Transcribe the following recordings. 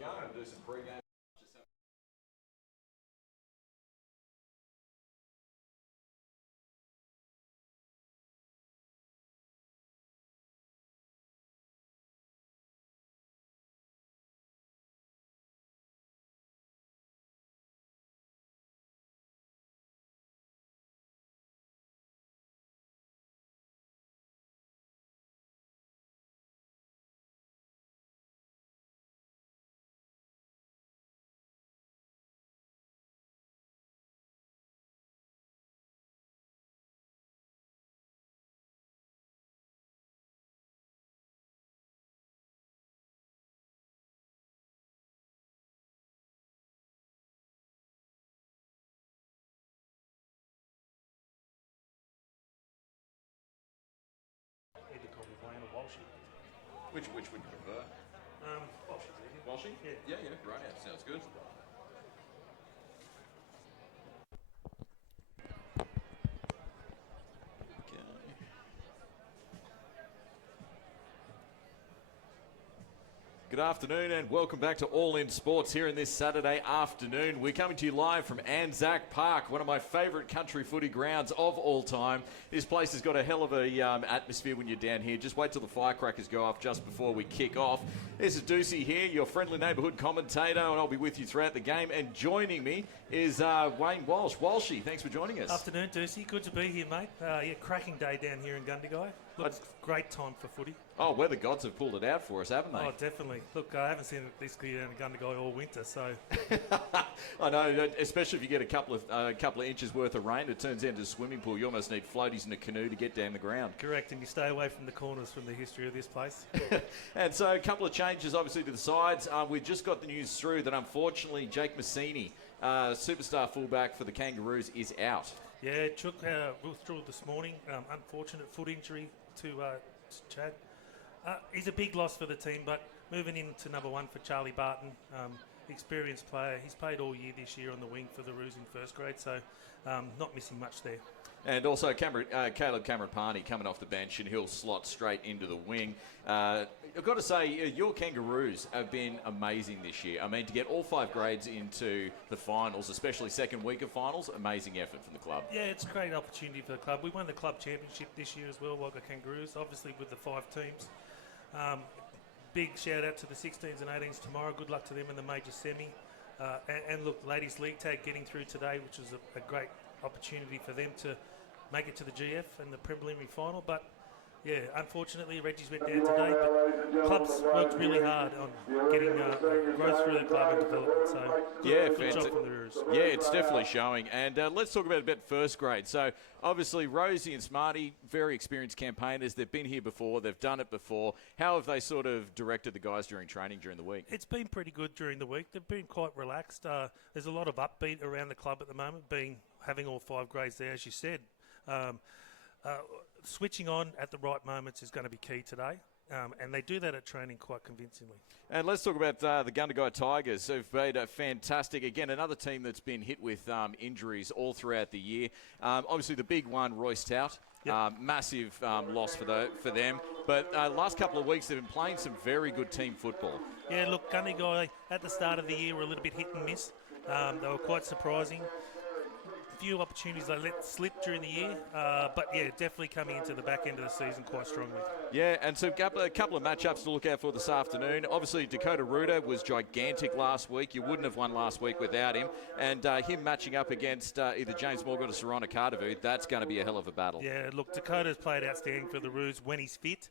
going and do some pre-game. Which would you prefer? Walshy's easy. Walshy? Yeah. Yeah, right out. Sounds good. Good afternoon and welcome back to All In Sports here in this Saturday afternoon. We're coming to you live from Anzac Park, one of my favourite country footy grounds of all time. This place has got a hell of a atmosphere when you're down here. Just wait till the firecrackers go off just before we kick off. This is Deucey here, your friendly neighbourhood commentator, and I'll be with you throughout the game. And joining me is Wayne Walsh. Walshy, thanks for joining us. Afternoon, Deucey. Good to be here, mate. Cracking day down here in Gundagai. Looks great time for footy. Oh, weather gods have pulled it out for us, haven't they? Oh, definitely. Look, I haven't seen this clear down in Gundagai all winter, so... I know, especially if you get a couple of inches worth of rain, it turns into a swimming pool. You almost need floaties in a canoe to get down the ground. Correct, and you stay away from the corners from the history of this place. And so a couple of changes, obviously, to the sides. We've just got the news through that, unfortunately, Jake Massini, superstar fullback for the Kangaroos, is out. Yeah, Chook withdrew this morning. Unfortunate foot injury to Chad. He's a big loss for the team, but moving into number one for Charlie Barton, experienced player. He's played all year this year on the wing for the Roos in first grade, so not missing much there. And also Caleb Camerapani coming off the bench, and he'll slot straight into the wing. I've got to say, your Kangaroos have been amazing this year. I mean, to get all 5 grades into the finals, especially second week of finals, amazing effort from the club. Yeah, it's a great opportunity for the club. We won the club championship this year as well, Wagga Kangaroos, obviously with the 5 teams. Big shout out to the 16s and 18s tomorrow. Good luck to them in the major semi. And look, Ladies League Tag getting through today, which was a great opportunity for them to make it to the GF and the preliminary final. But yeah, unfortunately, Reggie's went down today, but clubs worked really hard on getting growth through the club and development. So good job from the Roos. Yeah, it's definitely showing. And let's talk about first grade. So obviously, Rosie and Smarty, very experienced campaigners. They've been here before. They've done it before. How have they sort of directed the guys during training during the week? It's been pretty good during the week. They've been quite relaxed. There's a lot of upbeat around the club at the moment, having all 5 grades there, as you said. Switching on at the right moments is going to be key today, and they do that at training quite convincingly. And let's talk about the Gundagai Tigers, who've made a fantastic, again, another team that's been hit with injuries all throughout the year. Obviously, the big one, Royce Tout, massive loss for them. But last couple of weeks, they've been playing some very good team football. Yeah, look, Gundagai at the start of the year were a little bit hit and miss. They were quite surprising. Few opportunities they let slip during the year, but yeah, definitely coming into the back end of the season quite strongly. Yeah, and so a couple of matchups to look out for this afternoon. Obviously, Dakota Ruta was gigantic last week. You wouldn't have won last week without him. And him matching up against either James Morgan or Soronakadavu, that's going to be a hell of a battle. Yeah, look, Dakota's played outstanding for the Roos when he's fit.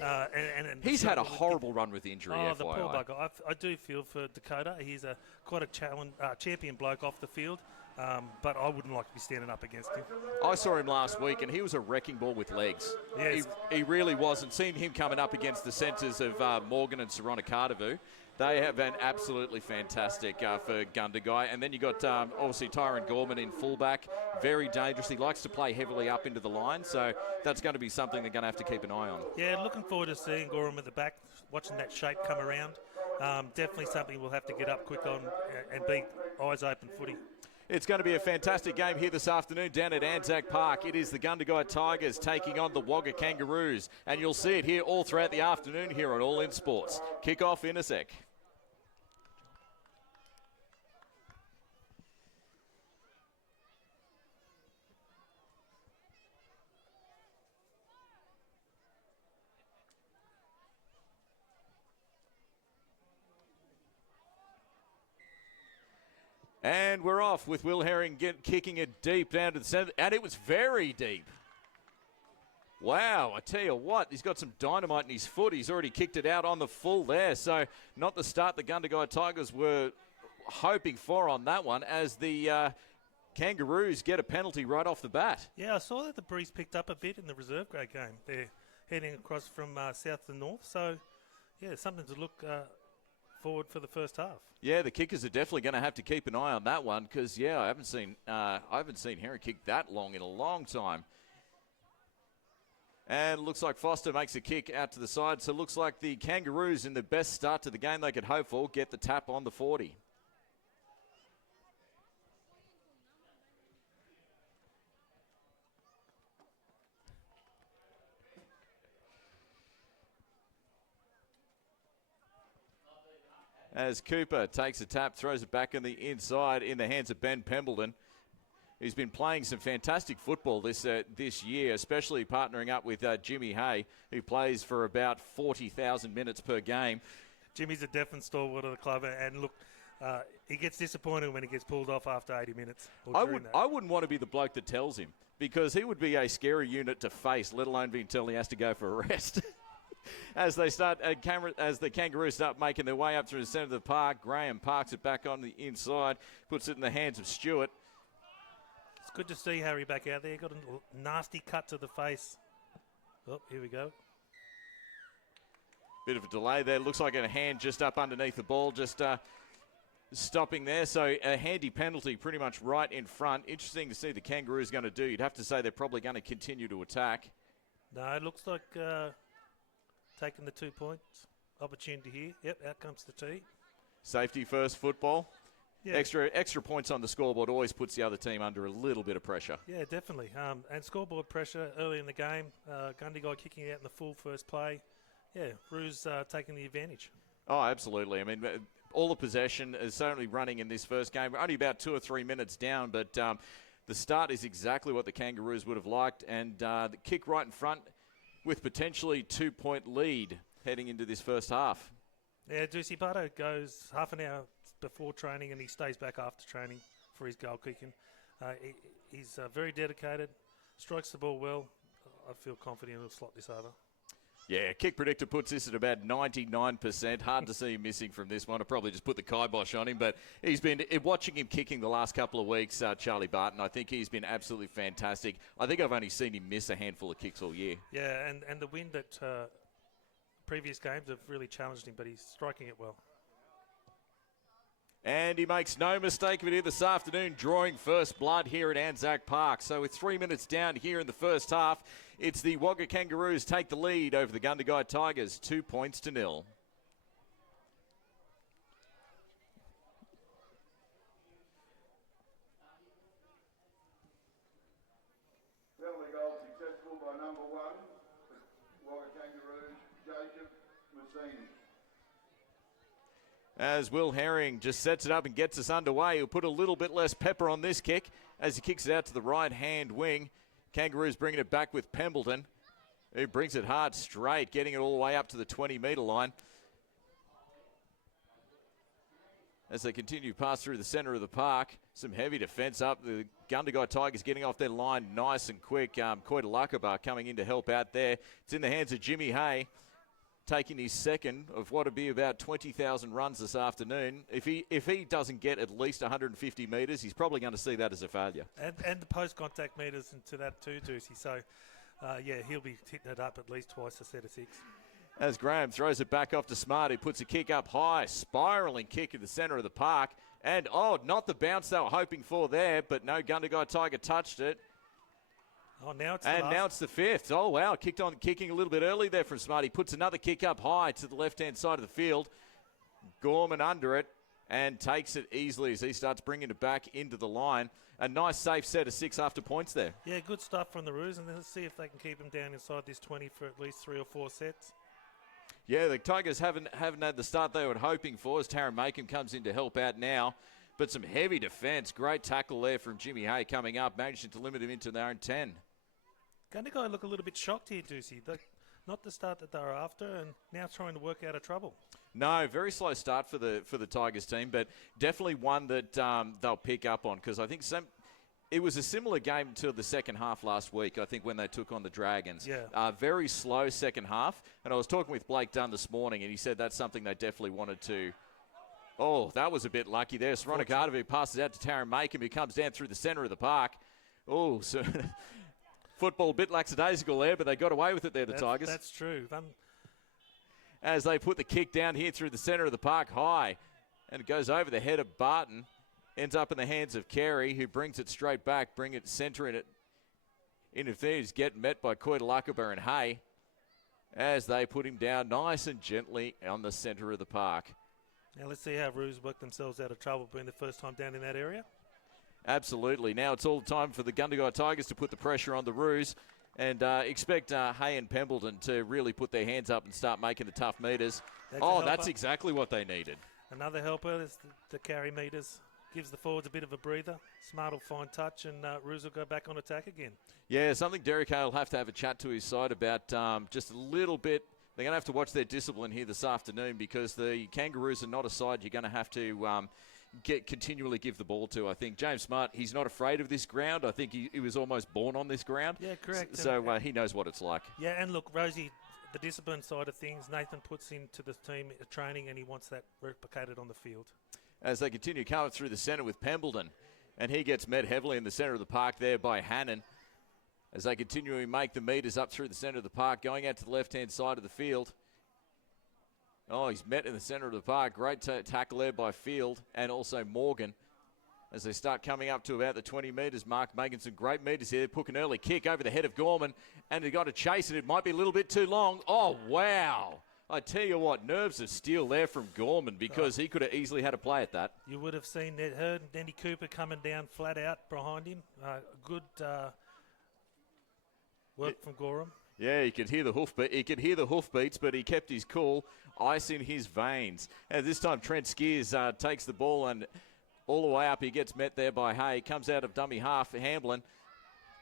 And he's had a horrible run with injury, FYI. The poor bugger. I do feel for Dakota. He's quite a champion bloke off the field. But I wouldn't like to be standing up against him. I saw him last week, and he was a wrecking ball with legs. Yes. He really was. And seeing him coming up against the centres of Morgan and Soronakadavu, they have been absolutely fantastic for Gundagai. And then you got, obviously, Tyron GORMAN in fullback. Very dangerous. He likes to play heavily up into the line, so that's going to be something they're going to have to keep an eye on. Yeah, looking forward to seeing Gorham at the back, watching that shape come around. Definitely something we'll have to get up quick on and be eyes open footy. It's going to be a fantastic game here this afternoon down at Anzac Park. It is the Gundagai Tigers taking on the Wagga Kangaroos. And you'll see it here all throughout the afternoon here on All In Sports. Kick off in a sec. And we're off with Will Herring kicking it deep down to the centre. And it was very deep. Wow, I tell you what, he's got some dynamite in his foot. He's already kicked it out on the full there. So not the start the Gundagai Tigers were hoping for on that one, as the Kangaroos get a penalty right off the bat. Yeah, I saw that the breeze picked up a bit in the reserve grade game. They're heading across from south to north. So, yeah, something to look forward for the first half. Yeah, the kickers are definitely going to have to keep an eye on that one because, yeah, I haven't seen Herring kick that long in a long time. And it looks like Foster makes a kick out to the side. So it looks like the Kangaroos, in the best start to the game they could hope for, get the tap on the 40. As Cooper takes a tap, throws it back on the inside in the hands of Ben Pembleton, who's been playing some fantastic football this year, especially partnering up with Jimmy Hay, who plays for about 40,000 minutes per game. Jimmy's a definite stalwart of the club, and look, he gets disappointed when he gets pulled off after 80 minutes. I wouldn't want to be the bloke that tells him, because he would be a scary unit to face, let alone being told he has to go for a rest. As the Kangaroos start making their way up through the centre of the park, Graham parks it back on the inside, puts it in the hands of Stewart. It's good to see Harry back out there. Got a nasty cut to the face. Oh, here we go. Bit of a delay there. Looks like a hand just up underneath the ball, just stopping there. So a handy penalty pretty much right in front. Interesting to see the Kangaroos going to do. You'd have to say they're probably going to continue to attack. No, it looks like taking the 2 points. Opportunity here. Yep, out comes the tee. Safety first football. Yeah. Extra points on the scoreboard always puts the other team under a little bit of pressure. Yeah, definitely. And scoreboard pressure early in the game. Gundagai kicking out in the full first play. Yeah, Roos taking the advantage. Oh, absolutely. I mean, all the possession is certainly running in this first game. We're only about 2 or 3 minutes down, but the start is exactly what the Kangaroos would have liked. And the kick right in front with potentially 2-point lead heading into this first half. Yeah, Ducey Bardo goes half an hour before training and he stays back after training for his goal kicking. He's very dedicated, strikes the ball well. I feel confident he'll slot this over. Yeah, Kick Predictor puts this at about 99%. Hard to see him missing from this one. I'll probably just put the kibosh on him, but he's been watching him kicking the last couple of weeks, Charlie Barton. I think he's been absolutely fantastic. I think I've only seen him miss a handful of kicks all year. Yeah, and the wind at previous games have really challenged him, but he's striking it well. And he makes no mistake of it here this afternoon, drawing first blood here at Anzac Park. So with 3 minutes down here in the first half, it's the Wagga Kangaroos take the lead over the Gundagai Tigers, 2-0. Penalty goal successful by number 1, Wagga Kangaroos, Jacob Massini. As Will Herring just sets it up and gets us underway, he'll put a little bit less pepper on this kick as he kicks it out to the right-hand wing. Kangaroos bringing it back with Pembleton, who brings it hard straight, getting it all the way up to the 20-metre line. As they continue to pass through the centre of the park, some heavy defence up. The Gundagai Tigers getting off their line nice and quick. KOTOILAKEBA coming in to help out there. It's in the hands of Jimmy Hay, taking his second of what would be about 20,000 runs this afternoon. If he doesn't get at least 150 metres, he's probably going to see that as a failure. And the post-contact metres into that too, Deucey. So, yeah, he'll be hitting it up at least twice a set of 6. As Graham throws it back off to Smart, who puts a kick up high, spiralling kick in the centre of the park. And, not the bounce they were hoping for there, but no Gundagai Tiger touched it. Oh, now it's now it's the 5th. Oh, wow. Kicking a little bit early there from Smart. He puts another kick up high to the left-hand side of the field. Gorman under it and takes it easily as he starts bringing it back into the line. A nice safe set of 6 after points there. Yeah, good stuff from the Roos, and let's see if they can keep him down inside this 20 for at least 3 or 4 sets. Yeah, the Tigers haven't had the start they were hoping for as Tarron MAKEHAM comes in to help out now. But some heavy defence. Great tackle there from Jimmy Hay coming up, managing to limit him into their own 10. Gundagai look a little bit shocked here, Deucey. Not the start that they were after, and now trying to work out of trouble. No, very slow start for the Tigers team, but definitely one that they'll pick up on, because I think it was a similar game to the second half last week, I think, when they took on the Dragons. Yeah. Very slow second half, and I was talking with Blake Dunn this morning, and he said that's something they definitely wanted to. Oh, that was a bit lucky there. Soronakadavu passes out to Tarron MAKEHAM, who comes down through the centre of the park. Oh, so football a bit lackadaisical there, but they got away with it there, the Tigers. That's true. As they put the kick down here through the centre of the park high, and it goes over the head of Barton, ends up in the hands of Carey, who brings it straight back, bring it centre in it. Interferes, get met by KOTOILAKEBA and Hay, as they put him down nice and gently on the centre of the park. Now let's see how Roos work themselves out of trouble being the first time down in that area. Absolutely. Now it's all the time for the Gundagai Tigers to put the pressure on the Roos, and expect Hay and Pembleton to really put their hands up and start making the tough meters. That's exactly what they needed. Another helper is the carry meters. Gives the forwards a bit of a breather. Smart will find touch, and Roos will go back on attack again. Yeah, something Derek Hay will have to have a chat to his side about, just a little bit. They're going to have to watch their discipline here this afternoon, because the Kangaroos are not a side you're going to have to continually give the ball to. I think James Smart, he's not afraid of this ground. I think he was almost born on this ground. Yeah, correct. So he knows what it's like. Yeah, and look, Rosie, the discipline side of things, Nathan puts into the team training, and he wants that replicated on the field. As they continue coming through the centre with Pembleton, and he gets met heavily in the centre of the park there by Hannan. As they continually make the meters up through the centre of the park, going out to the left-hand side of the field. Oh, he's met in the centre of the park. Great tackle there by Field and also Morgan. As they start coming up to about the 20 metres mark, making some great meters here. They put an early kick over the head of Gorman, and they got to chase it. It might be a little bit too long. Oh, wow. I tell you what, nerves of steel there from Gorman, because he could have easily had a play at that. You would have seen Ned Hurd and Denny Cooper coming down flat out behind him. Good work from Gorham. Yeah, he could hear the hoof beats, but he kept his cool. Ice in his veins. And this time Trent Skeers takes the ball, and all the way up he gets met there by Hay. Comes out of dummy half. HAMBLIN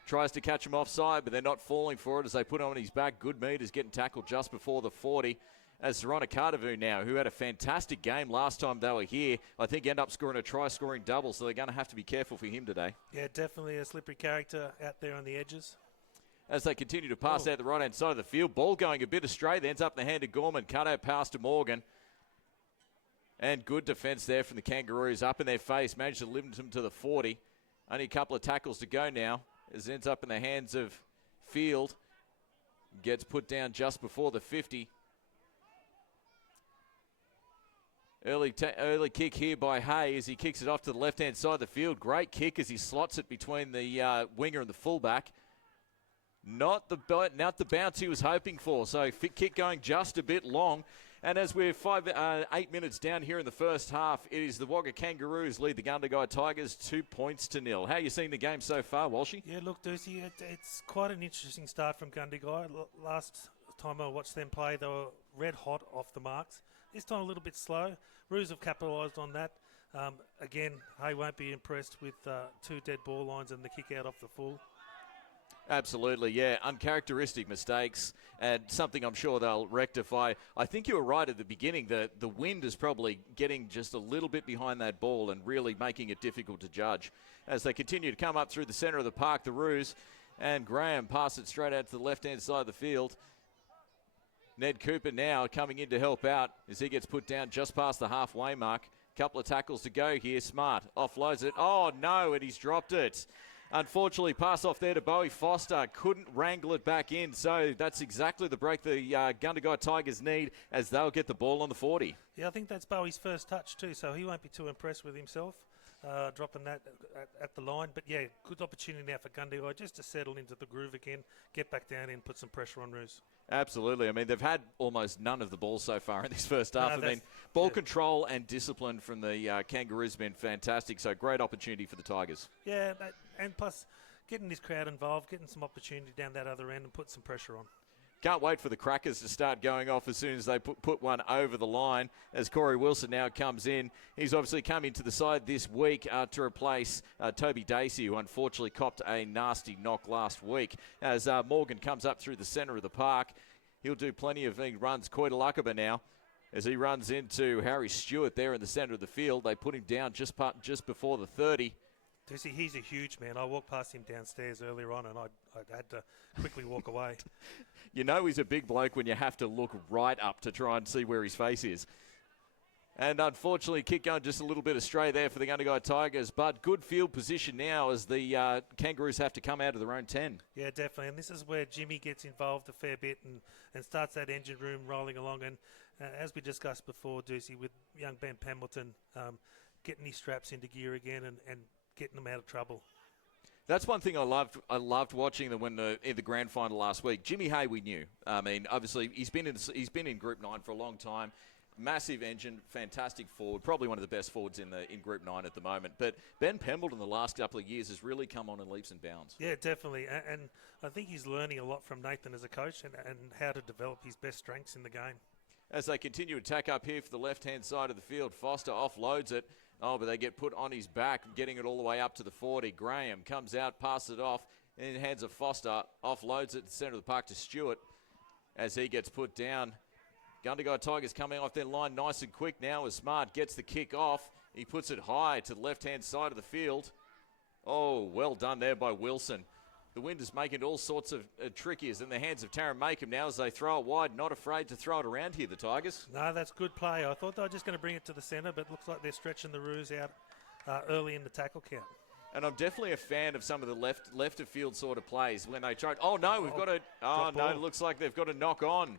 tries to catch him offside, but they're not falling for it as they put him on his back. Good meters, getting tackled just before the 40. As Soronakadavu now, who had a fantastic game last time they were here, I think end up scoring a try-scoring double, so they're going to have to be careful for him today. Yeah, definitely a slippery character out there on the edges. As they continue to pass out the right-hand side of the field, ball going a bit astray, that ends up in the hand of Gorman. Cut out pass to Morgan. And good defence there from the Kangaroos. Up in their face, managed to limit them to the 40. Only a couple of tackles to go now, as it ends up in the hands of Field. Gets put down just before the 50. Early kick here by Hay as he kicks it off to the left-hand side of the field. Great kick as he slots it between the winger and the fullback. Not the bounce he was hoping for. So kick going just a bit long. And as we're 8 minutes down here in the first half, it is the Wagga Kangaroos lead the Gundagai Tigers 2-0. How are you seeing the game so far, Walshy? Yeah, look, Deucey, it's quite an interesting start from Gundagai. Last time I watched them play, they were red hot off the marks. This time a little bit slow. Roos have capitalised on that. Again, Hay won't be impressed with 2 dead ball lines and the kick out off the full. Absolutely, yeah. Uncharacteristic mistakes, and something I'm sure they'll rectify. I think you were right at the beginning. The wind is probably getting just a little bit behind that ball and really making it difficult to judge. As they continue to come up through the centre of the park, the Roos, and Graham pass it straight out to the left-hand side of the field. Ned Cooper now coming in to help out as he gets put down just past the halfway mark. Couple of tackles to go here. Smart offloads it. Oh, no, and he's dropped it. Unfortunately, pass off there to Bowie Foster. Couldn't wrangle it back in. So that's exactly the break the Gundagai Tigers need as they'll get the ball on the 40. Yeah, I think that's Bowie's first touch too, so he won't be too impressed with himself. Dropping that at the line. But, yeah, good opportunity now for Gundagai just to settle into the groove again, get back down and put some pressure on Roos. Absolutely. I mean, they've had almost none of the ball so far in this first half. I mean, ball control and discipline from the Kangaroos have been fantastic, so great opportunity for the Tigers. Yeah, and plus getting this crowd involved, getting some opportunity down that other end and put some pressure on. Can't wait for the Crackers to start going off as soon as they put one over the line. As Corey Wilson now comes in. He's obviously come into the side this week to replace Toby Dacey, who unfortunately copped a nasty knock last week. As Morgan comes up through the centre of the park, he'll do plenty of runs. KOTOILAKEBA now as he runs into Harry Stewart there in the centre of the field. They put him down just before the 30. He's a huge man. I walked past him downstairs earlier on, and I had to quickly walk away. You know he's a big bloke when you have to look right up to try and see where his face is. And unfortunately, kick going just a little bit astray there for the Gundagai Tigers, but good field position now as the Kangaroos have to come out of their own 10. Yeah, definitely, and this is where Jimmy gets involved a fair bit and starts that engine room rolling along. And as we discussed before, Deucey, with young Ben Pembleton getting his straps into gear again and getting them out of trouble. That's one thing I loved. I loved watching them when in the grand final last week. Jimmy Hay, we knew. I mean, obviously he's been in Group 9 for a long time. Massive engine, fantastic forward, probably one of the best forwards in Group 9 at the moment. But Ben Pembleton the last couple of years has really come on in leaps and bounds. Yeah, definitely. And I think he's learning a lot from Nathan as a coach and how to develop his best strengths in the game. As they continue to attack up here for the left-hand side of the field, Foster offloads it. Oh, but they get put on his back, getting it all the way up to the 40. Graham comes out, passes it off, in the hands of Foster, offloads it to the centre of the park to Stewart as he gets put down. Gundagai Tigers coming off their line nice and quick now as Smart gets the kick off. He puts it high to the left-hand side of the field. Oh, well done there by Wilson. The wind is making it all sorts of trickies in the hands of Tarron MAKEHAM now as they throw it wide. Not afraid to throw it around here, the Tigers. No, that's good play. I thought they were just going to bring it to the centre, but it looks like they're stretching the Roos out early in the tackle count. And I'm definitely a fan of some of the left of field sort of plays when they try. Oh, no, we've got a... Oh, no, it looks like they've got a knock on.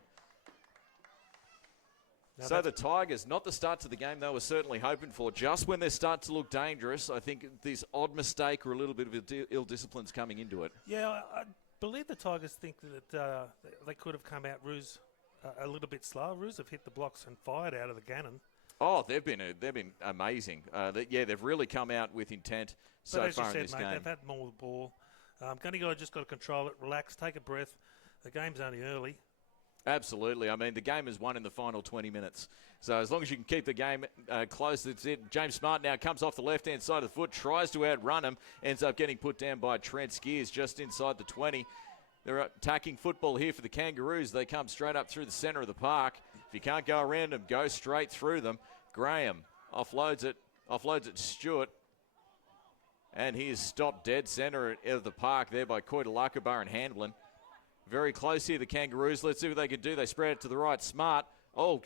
Now so the Tigers, not the start to the game they were certainly hoping for. Just when they start to look dangerous, I think this odd mistake or a little bit of ill discipline's coming into it. Yeah, I believe the Tigers think that they could have come out Roos a little bit slow. Roos have hit the blocks and fired out of the Gannon. Oh, they've been amazing. They've really come out with intent so far in this game. They've had more ball. Gundagai just got to control it, relax, take a breath. The game's only early. Absolutely. I mean, the game is won in the final 20 minutes. So as long as you can keep the game close, that's it. James Smart now comes off the left-hand side of the foot, tries to outrun him, ends up getting put down by Trent SKEERS just inside the 20. They're attacking football here for the Kangaroos. They come straight up through the centre of the park. If you can't go around them, go straight through them. Graham offloads it to Stewart. And he is stopped dead centre of the park there by KOTOILAKEBA and HAMBLIN. Very close here, the Kangaroos. Let's see what they can do. They spread it to the right. Smart. Oh,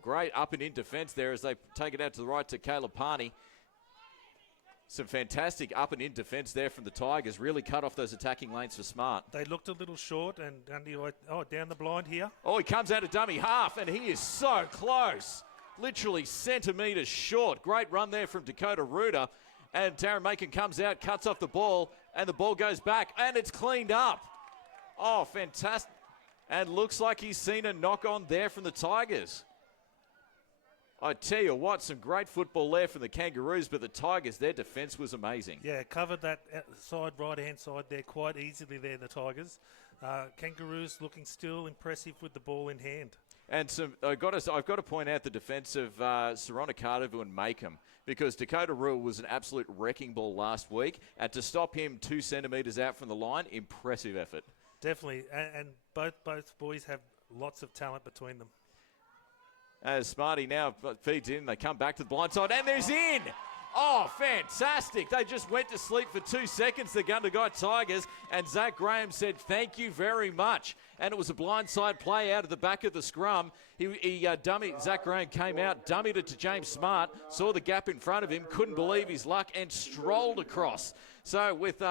great. Up and in defence there as they take it out to the right to Caleb Parney. Some fantastic up and in defence there from the Tigers. Really cut off those attacking lanes for Smart. They looked a little short and down the blind here. Oh, he comes out of dummy half and he is so close. Literally centimetres short. Great run there from Dakota Ruder. And Tarron MAKEHAM comes out, cuts off the ball, and the ball goes back and it's cleaned up. Oh, fantastic. And looks like he's seen a knock on there from the Tigers. I tell you what, some great football there from the Kangaroos, but the Tigers, their defence was amazing. Yeah, covered that side, right-hand side there quite easily there, the Tigers. Kangaroos looking still impressive with the ball in hand. And I've got to point out the defence of Soronakadavu and MAKEHAM, because Dakota Ruder was an absolute wrecking ball last week. And to stop him 2 centimetres out from the line, impressive effort. Definitely, and both boys have lots of talent between them. As Smarty now feeds in, they come back to the blind side, and there's in! Oh, fantastic. They just went to sleep for 2 seconds, the Gundagai Tigers, and Zach Graham said, thank you very much. And it was a blindside play out of the back of the scrum. Zach Graham came out, dummied it to James Smart, saw the gap in front of him, couldn't believe his luck, and strolled across. So with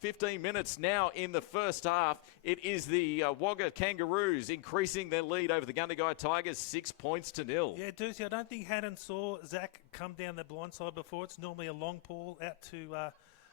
15 minutes now in the first half, it is the Wagga Kangaroos increasing their lead over the Gundagai Tigers 6-0. Yeah, Deucey, I don't think Hannon saw Zach come down the blindside before. It's normally a long ball out to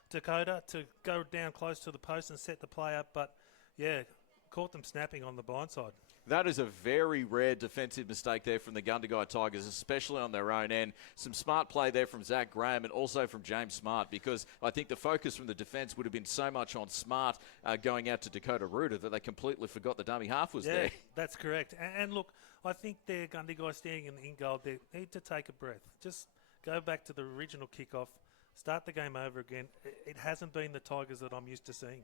Dakota to go down close to the post and set the play up, but yeah, caught them snapping on the blindside. That is a very rare defensive mistake there from the Gundagai Tigers, especially on their own end. Some smart play there from Zach Graham and also from James Smart, because I think the focus from the defence would have been so much on Smart going out to Dakota Ruder that they completely forgot the dummy half was there. That's correct. And look, I think their Gundagai standing in goal, they need to take a breath. Just go back to the original kickoff. start the game over again. It hasn't been the Tigers that I'm used to seeing.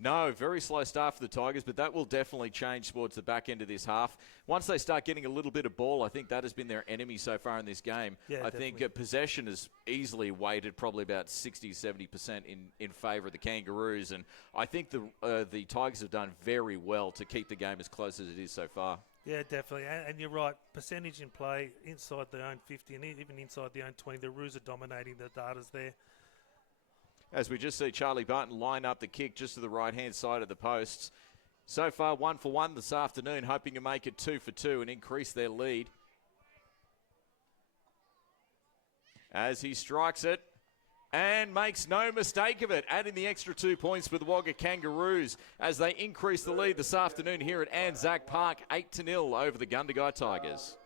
No, very slow start for the Tigers, but that will definitely change towards the back end of this half. Once they start getting a little bit of ball, I think that has been their enemy so far in this game. Yeah, I think possession is easily weighted probably about 60-70% in favour of the Kangaroos, and I think the Tigers have done very well to keep the game as close as it is so far. Yeah, definitely. And you're right. Percentage in play inside their own 50 and even inside their own 20. The Roos are dominating the datas there. As we just see Charlie Barton line up the kick just to the right-hand side of the posts. So far, 1 for 1 this afternoon, hoping to make it 2 for 2 and increase their lead. As he strikes it and makes no mistake of it, adding the extra 2 points for the Wagga Kangaroos as they increase the lead this afternoon here at Anzac Park, 8-0 over the Gundagai Tigers.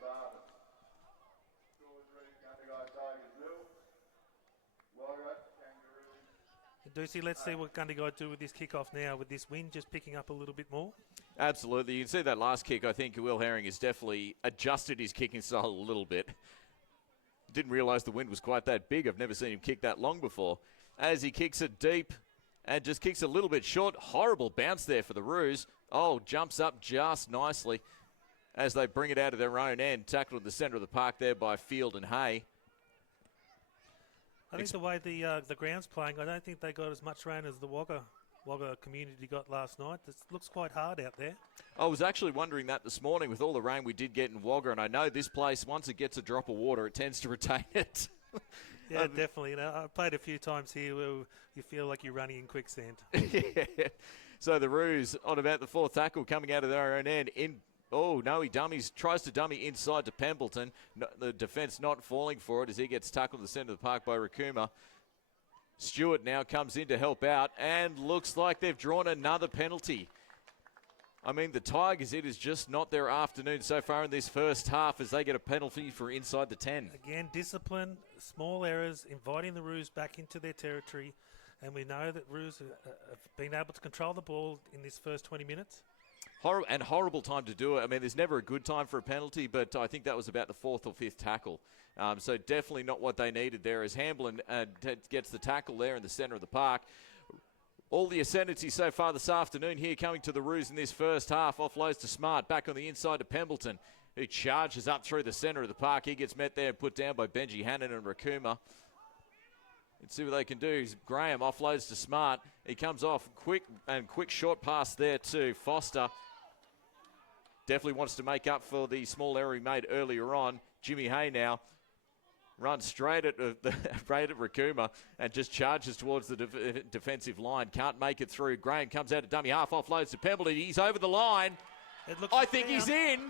Deucey, let's see what Gundagai do with this kickoff now, with this win just picking up a little bit more. Absolutely. You can see that last kick. I think Will Herring has definitely adjusted his kicking style a little bit. Didn't realise the wind was quite that big. I've never seen him kick that long before. As he kicks it deep and just kicks a little bit short. Horrible bounce there for the Roos. Oh, jumps up just nicely as they bring it out of their own end. Tackled in the centre of the park there by Field and Hay. I think the way the ground's playing, I don't think they got as much rain as the Wagga community got last night. It looks quite hard out there. I was actually wondering that this morning with all the rain we did get in Wagga, and I know this place, once it gets a drop of water, it tends to retain it. Yeah, definitely. You know, I've played a few times here where you feel like you're running in quicksand. Yeah. So the Roos on about the fourth tackle coming out of their own end. Oh, no, he tries to dummy inside to Pembleton. No, the defence not falling for it as he gets tackled in the centre of the park by Rakuma. Stewart now comes in to help out and looks like they've drawn another penalty. I mean, the Tigers, it is just not their afternoon so far in this first half as they get a penalty for inside the 10. Again, discipline, small errors, inviting the Roos back into their territory. And we know that Roos have been able to control the ball in this first 20 minutes. Horrible time to do it. I mean, there's never a good time for a penalty, but I think that was about the fourth or fifth tackle. So definitely not what they needed there as HAMBLIN gets the tackle there in the centre of the park. All the ascendancy so far this afternoon here coming to the Roos in this first half. Offloads to Smart, back on the inside to Pembleton, who charges up through the centre of the park. He gets met there and put down by Benjy HANNAN and Rakuma. Let's see what they can do. Graham offloads to Smart. He comes off quick short pass there to Foster. Definitely wants to make up for the small error he made earlier on. Jimmy Hay now runs straight at Rakuma and just charges towards the defensive line. Can't make it through. Graham comes out of dummy half, offloads to Pembleton. He's over the line. I think he's in.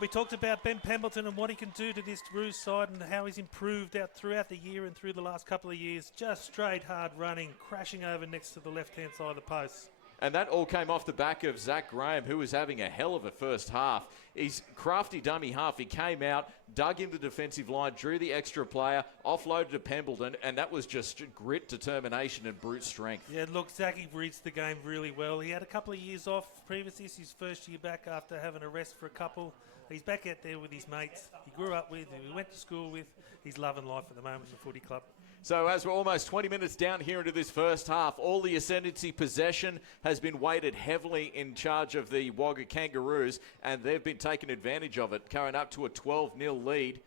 We talked about Ben Pembleton and what he can do to this Roos side and how he's improved out throughout the year and through the last couple of years. Just straight hard running, crashing over next to the left-hand side of the post. And that all came off the back of Zach Graham, who was having a hell of a first half. He's crafty dummy half. He came out, dug in the defensive line, drew the extra player, offloaded to Pembleton, and that was just grit, determination, and brute strength. Yeah, look, Zachy reads the game really well. He had a couple of years off previously. This is his first year back after having a rest for a couple. He's back out there with his mates he grew up with, who he went to school with. He's loving life at the moment in the footy club. So as we're almost 20 minutes down here into this first half, all the ascendancy possession has been weighted heavily in charge of the Wagga Kangaroos, and they've been taking advantage of it, going up to a 12-0 lead.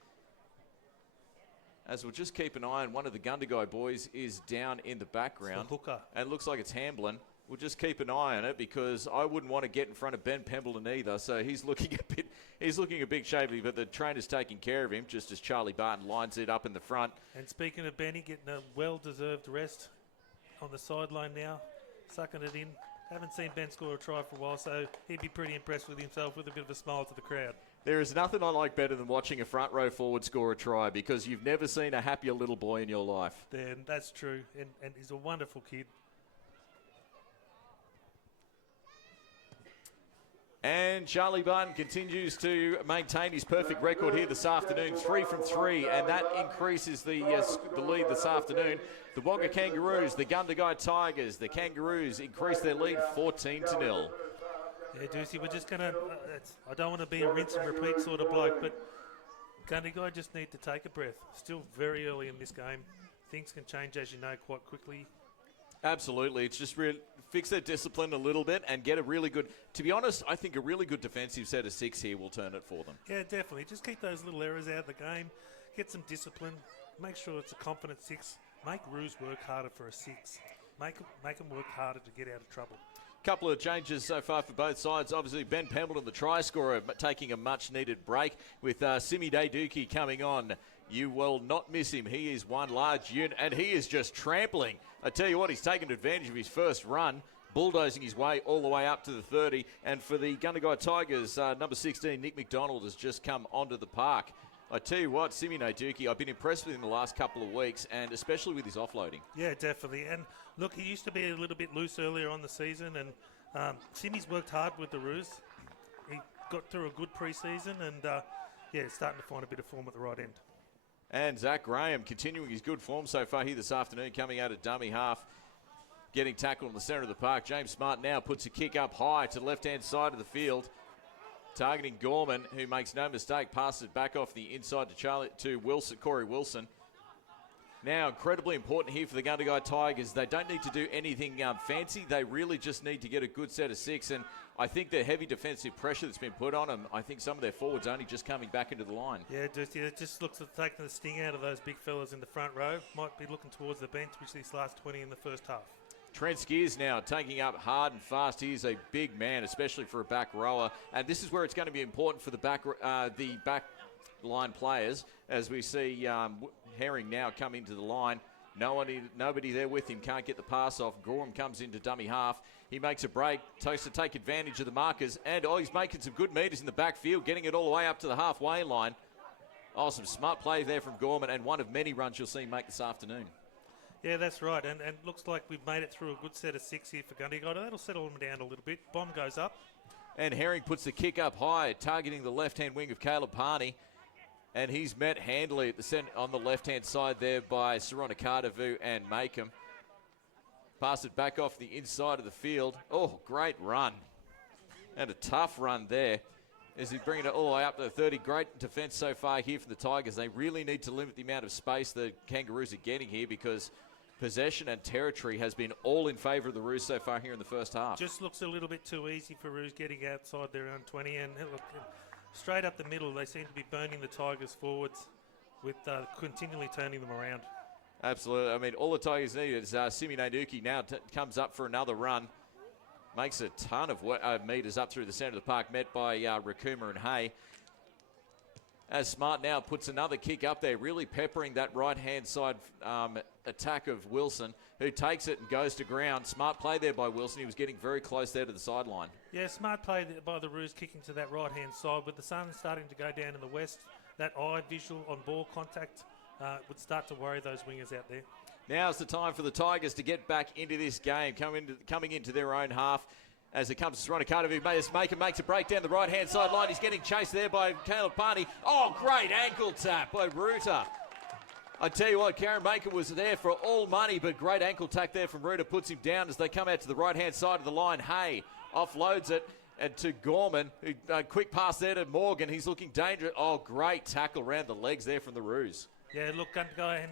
As we'll just keep an eye on one of the Gundagai boys is down in the background. It's the hooker. And it looks like it's HAMBLIN. We'll just keep an eye on it because I wouldn't want to get in front of Ben Pembleton either. So he's looking a bit shaky, but the trainer's taking care of him just as Charlie Barton lines it up in the front. And speaking of Benny, getting a well-deserved rest on the sideline now, sucking it in. Haven't seen Ben score a try for a while, so he'd be pretty impressed with himself with a bit of a smile to the crowd. There is nothing I like better than watching a front row forward score a try because you've never seen a happier little boy in your life. Then that's true, and he's a wonderful kid. And Charlie Barton continues to maintain his perfect record here this afternoon, 3 from 3, and that increases the lead this afternoon. The Wagga Kangaroos, the Gundagai Tigers, the Kangaroos increase their lead 14-0. Yeah, Deucey, we're just going to, I don't want to be a rinse and repeat sort of bloke, but Gundagai just need to take a breath. Still very early in this game. Things can change, as you know, quite quickly. Absolutely. It's just fix their discipline a little bit and get a really good, to be honest, I think a really good defensive set of 6 here will turn it for them. Yeah, definitely. Just keep those little errors out of the game. Get some discipline. Make sure it's a confident 6. Make Roos work harder for a 6. Make them work harder to get out of trouble. Couple of changes so far for both sides. Obviously, Ben Pembleton, the try scorer, taking a much-needed break with Simi Dayduki coming on. You will not miss him. He is one large unit, and he is just trampling. I tell you what, he's taken advantage of his first run, bulldozing his way all the way up to the 30. And for the Gundagai Tigers, number 16, Nick McDonald, has just come onto the park. I tell you what, Simi Dayduki, I've been impressed with him the last couple of weeks, and especially with his offloading. Yeah, definitely. And look, he used to be a little bit loose earlier on the season, and Simi's worked hard with the Roos. He got through a good pre-season, and yeah, starting to find a bit of form at the right end. And Zach Graham continuing his good form so far here this afternoon, coming out of dummy half, getting tackled in the centre of the park. James Smart now puts a kick up high to the left-hand side of the field, targeting Gorman, who makes no mistake, passes it back off the inside to Corey Wilson. Now, incredibly important here for the Gundagai Tigers. They don't need to do anything fancy. They really just need to get a good set of 6. And I think the heavy defensive pressure that's been put on them, I think some of their forwards only just coming back into the line. Yeah, it just looks like taking the sting out of those big fellas in the front row. Might be looking towards the bench, which these last 20 in the first half. Trent Skeers now taking up hard and fast. He is a big man, especially for a back rower. And this is where it's going to be important for the back line players, as we see Herring now come into the line. Nobody there with him, can't get the pass off. Gorham comes into dummy half. He makes a break, takes to take advantage of the markers, and he's making some good meters in the backfield, getting it all the way up to the halfway line. Oh, some smart play there from Gorman, and one of many runs you'll see him make this afternoon. Yeah, that's right, and looks like we've made it through a good set of 6 here for Gundagai. That'll settle them down a little bit. Bomb goes up. And Herring puts the kick up high, targeting the left-hand wing of Caleb Parney. And he's met handily at the center on the left-hand side there by Soronakadavu and Makeham. Pass it back off the inside of the field. Oh, great run. And a tough run there as he's bringing it all the way up to the 30. Great defense so far here for the Tigers. They really need to limit the amount of space the Kangaroos are getting here, because possession and territory has been all in favour of the Roos so far here in the first half. Just looks a little bit too easy for Roos getting outside their own 20. And look, straight up the middle, they seem to be burning the Tigers forwards with continually turning them around. Absolutely. I mean, all the Tigers need is Simi Dayduki now comes up for another run. Makes a ton of meters up through the centre of the park, met by Rakuma and Hay. As Smart now puts another kick up there, really peppering that right-hand side attack of Wilson, who takes it and goes to ground. Smart play there by Wilson. He was getting very close there to the sideline. Yeah, smart play by the Roos, kicking to that right-hand side. With the sun starting to go down in the west, that eye visual on ball contact would start to worry those wingers out there. Now's the time for the Tigers to get back into this game, coming into their own half. As it comes to Soronakadavu, Makeham makes a break down the right-hand side line. He's getting chased there by Caleb Parney. Oh, great ankle tap by Ruta. I tell you what, Karen Maker was there for all money, but great ankle tap there from Ruta puts him down as they come out to the right-hand side of the line. Hay offloads it and to Gorman. Quick pass there to Morgan. He's looking dangerous. Oh, great tackle around the legs there from the Roos. Yeah, look, Gundagai, and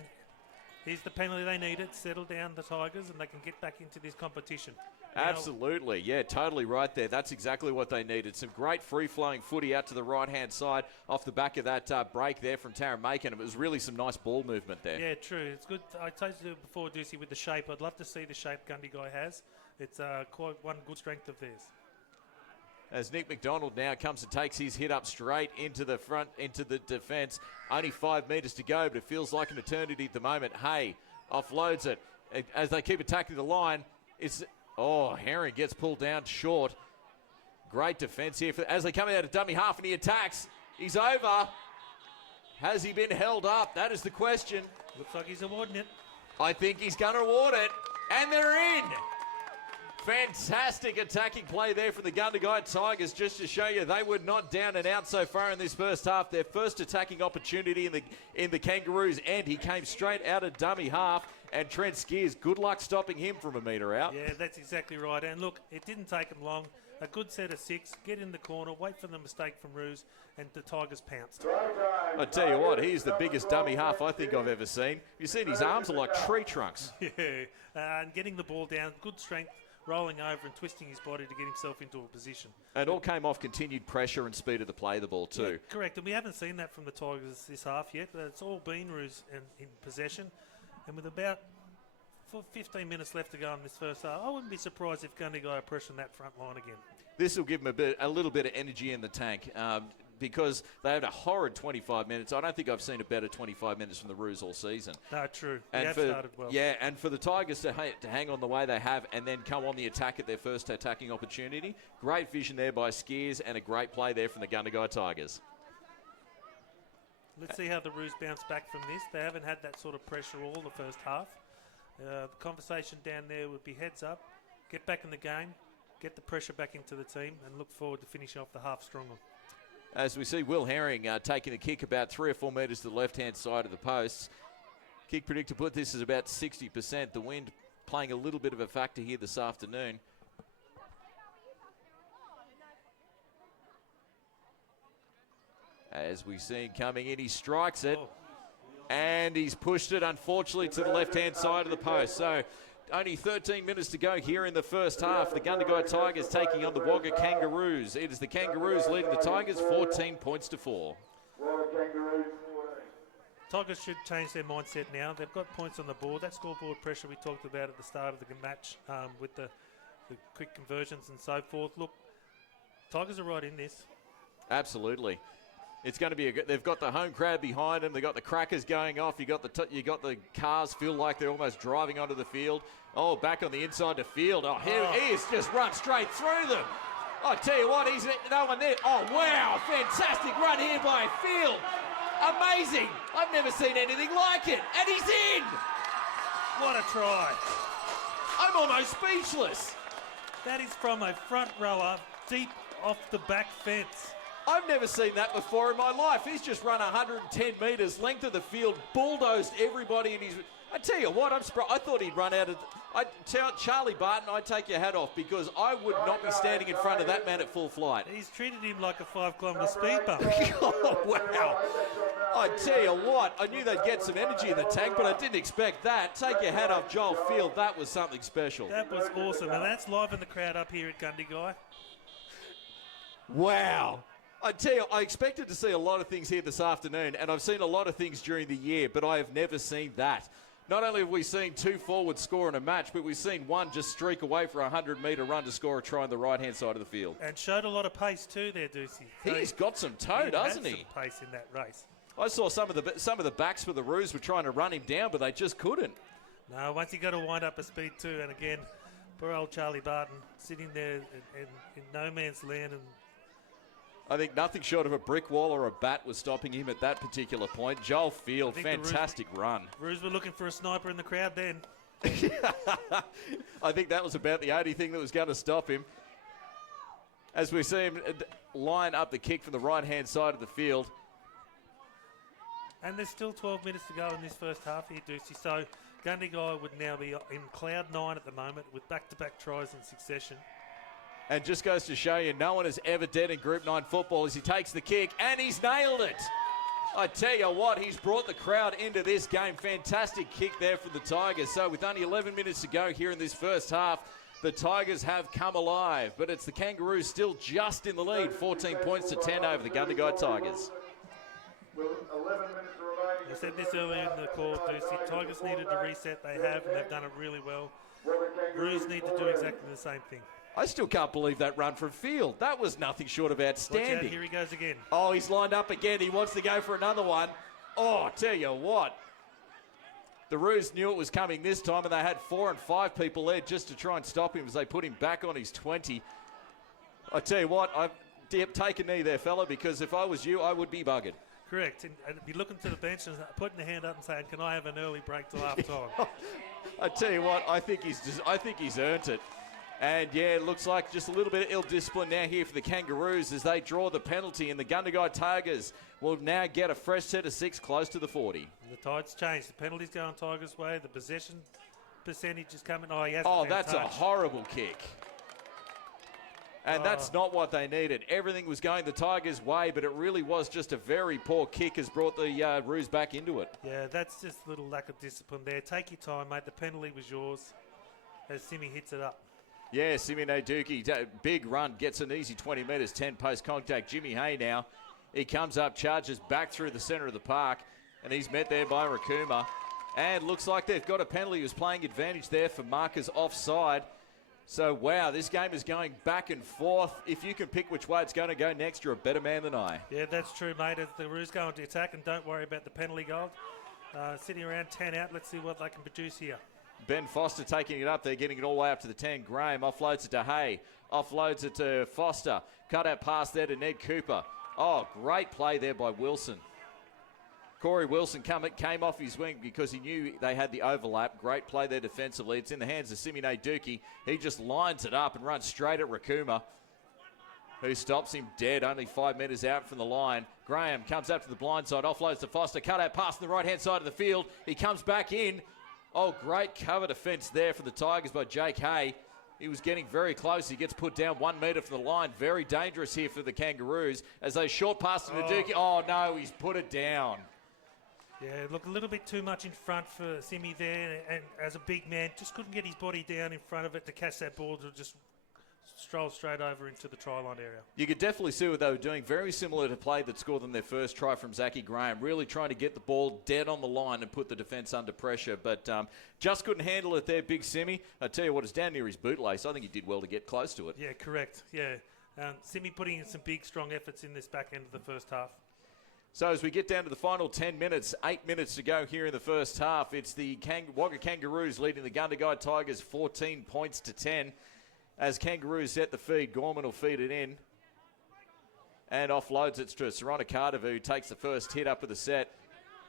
here's the penalty they needed. Settle down the Tigers, and they can get back into this competition. Absolutely, yeah, totally right there. That's exactly what they needed. Some great free-flowing footy out to the right-hand side off the back of that break there from Tarron MAKEHAM. It was really some nice ball movement there. Yeah, true. It's good. I told you before, Deucey, with the shape. I'd love to see the shape Gundagai has. It's quite one good strength of theirs. As Nick McDonald now comes and takes his hit up straight into the front, into the defence. Only 5 metres to go, but it feels like an eternity at the moment. Hay offloads it. As they keep attacking the line, Herring gets pulled down short. Great defence here as they come out of dummy half, and he attacks. He's over. Has he been held up? That is the question. Looks like he's awarding it. I think he's going to award it. And they're in. Fantastic attacking play there from the Gundagai Tigers, just to show you they were not down and out so far in this first half. Their first attacking opportunity in the Kangaroos end. He came straight out of dummy half, and Trent Skeers, good luck stopping him from a metre out. Yeah, that's exactly right. And look, it didn't take him long. a good set of 6, get in the corner, wait for the mistake from Roos, and the Tigers pounced. I tell you what, he's the biggest dummy half I think I've ever seen. You've seen his arms are like tree trunks. Yeah, and getting the ball down, good strength, rolling over and twisting his body to get himself into a position. And all came off continued pressure and speed of the play of the ball too. Yeah, correct, and we haven't seen that from the Tigers this half yet. But it's all been Roos in possession. And with about 15 minutes left to go in this first half, I wouldn't be surprised if Gundagai are pressuring that front line again. This will give them a little bit of energy in the tank because they had a horrid 25 minutes. I don't think I've seen a better 25 minutes from the Roos all season. No, true. And They have started well. Yeah, and for the Tigers to hang on the way they have and then come on the attack at their first attacking opportunity, great vision there by Skeers and a great play there from the Gundagai Tigers. Let's see how the Roos bounce back from this. They haven't had that sort of pressure all the first half. The conversation down there would be heads up, get back in the game, get the pressure back into the team, and look forward to finishing off the half stronger. As we see Will Herring taking the kick about 3 or 4 metres to the left-hand side of the posts. Kick predictor put this is about 60%. The wind playing a little bit of a factor here this afternoon. As we see him coming in, he strikes it. And he's pushed it, unfortunately, to the left-hand side of the post. So only 13 minutes to go here in the first half. The Gundagai Tigers taking on the Wagga Kangaroos. It is the Kangaroos leading the Tigers 14 points to 4. Tigers should change their mindset now. They've got points on the board. That scoreboard pressure we talked about at the start of the match with the quick conversions and so forth. Look, Tigers are right in this. Absolutely. It's going to be they've got the home crowd behind them. They've got the crackers going off. You got the cars feel like they're almost driving onto the field. Oh, back on the inside to Field. Oh, he's just run straight through them. I tell you what, he's no one there. Oh, wow, fantastic run here by Field. Amazing. I've never seen anything like it. And he's in. What a try. I'm almost speechless. That is from a front rower deep off the back fence. I've never seen that before in my life. He's just run 110 metres, length of the field, bulldozed everybody in his... I tell you what, I thought he'd run out of... Charlie Barton, I'd take your hat off because I would not be standing in front of that man at full flight. He's treated him like a 5-kilometre speed bump. Oh, wow. I tell you what, I knew they'd get some energy in the tank, but I didn't expect that. Take your hat off, Joel Field. That was something special. That was awesome, and that's livened the crowd up here at Gundagai. Wow. I tell you, I expected to see a lot of things here this afternoon, and I've seen a lot of things during the year, but I have never seen that. Not only have we seen 2 forwards score in a match, but we've seen one just streak away for a 100-metre run to score a try on the right-hand side of the field. And showed a lot of pace too there, Deucey. He's got some toe, doesn't he? Some pace in that race. I saw some of the backs for the Roos were trying to run him down, but they just couldn't. No, once you got to wind up a speed too, and again, poor old Charlie Barton sitting there in no man's land, and I think nothing short of a brick wall or a bat was stopping him at that particular point. Joel Field, fantastic run. Roos were looking for a sniper in the crowd then. I think that was about the only thing that was going to stop him. As we see him line up the kick from the right-hand side of the field. And there's still 12 minutes to go in this first half here, Deucey. So Gundagai would now be in cloud 9 at the moment with back-to-back tries in succession. And just goes to show you, no one is ever dead in Group 9 football as he takes the kick, and he's nailed it. I tell you what, he's brought the crowd into this game. Fantastic kick there for the Tigers. So with only 11 minutes to go here in this first half, the Tigers have come alive. But it's the Kangaroos still just in the lead, 14 points to 10 over the Gundagai Tigers. I said this earlier in the call, Deucey. Tigers needed to reset. They have, and they've done it really well. Roos need to do exactly the same thing. I still can't believe that run from Field. That was nothing short of outstanding. Watch out, here he goes again. Oh, he's lined up again. He wants to go for another one. Oh, I tell you what. The Roos knew it was coming this time, and they had 4 and 5 people there just to try and stop him as they put him back on his 20. I tell you what, take a knee there, fella, because if I was you, I would be buggered. Correct. And I'd be looking to the bench and putting the hand up and saying, can I have an early break till half time? I tell you what, I think he's earned it. And yeah, it looks like just a little bit of ill discipline now here for the Kangaroos as they draw the penalty, and the Gundagai Tigers will now get a fresh set of 6 close to the 40. And the tide's changed. The penalty's going Tigers' way. The possession percentage is coming. Oh, he has that's a horrible kick. And that's not what they needed. Everything was going the Tigers' way, but it really was just a very poor kick has brought the Roos back into it. Yeah, that's just a little lack of discipline there. Take your time, mate. The penalty was yours as Simi hits it up. Yeah, Simeon Duki, big run, gets an easy 20 metres, 10 post contact. Jimmy Hay now, he comes up, charges back through the centre of the park, and he's met there by Rakuma. And looks like they've got a penalty. He was playing advantage there for markers offside. So, wow, this game is going back and forth. If you can pick which way it's going to go next, you're a better man than I. Yeah, that's true, mate. As the Roos go into attack, and don't worry about the penalty goal. Sitting around 10 out, let's see what they can produce here. Ben Foster taking it up there, getting it all the way up to the 10. Graham offloads it to Hay, offloads it to Foster. Cut out pass there to Ned Cooper. Oh, great play there by Wilson. Corey Wilson came off his wing because he knew they had the overlap. Great play there defensively. It's in the hands of Simone Dookie. He just lines it up and runs straight at Rakuma, who stops him dead, only 5 metres out from the line. Graham comes up to the blind side, offloads to Foster. Cut out pass on the right-hand side of the field. He comes back in. Oh, great cover defence there for the Tigers by Jake Hay. He was getting very close. He gets put down 1 metre from the line. Very dangerous here for the Kangaroos as they short pass to Dookie. Oh, no, he's put it down. Yeah, look, a little bit too much in front for Simi there, and as a big man, just couldn't get his body down in front of it to catch that ball to just stroll straight over into the try line area. You could definitely see what they were doing. Very similar to play that scored them their first try from Zachy Graham. Really trying to get the ball dead on the line and put the defence under pressure. But just couldn't handle it there, Big Simi. I tell you what, it's down near his bootlace. I think he did well to get close to it. Yeah, correct. Yeah. Simi putting in some big, strong efforts in this back end of the first half. So as we get down to the final 10 minutes, 8 minutes to go here in the first half, it's the Wagga Kangaroos leading the Gundagai Tigers 14 points to 10. As Kangaroos set the feed, Gorman will feed it in. And offloads it to Soronakadavu, who takes the first hit up of the set.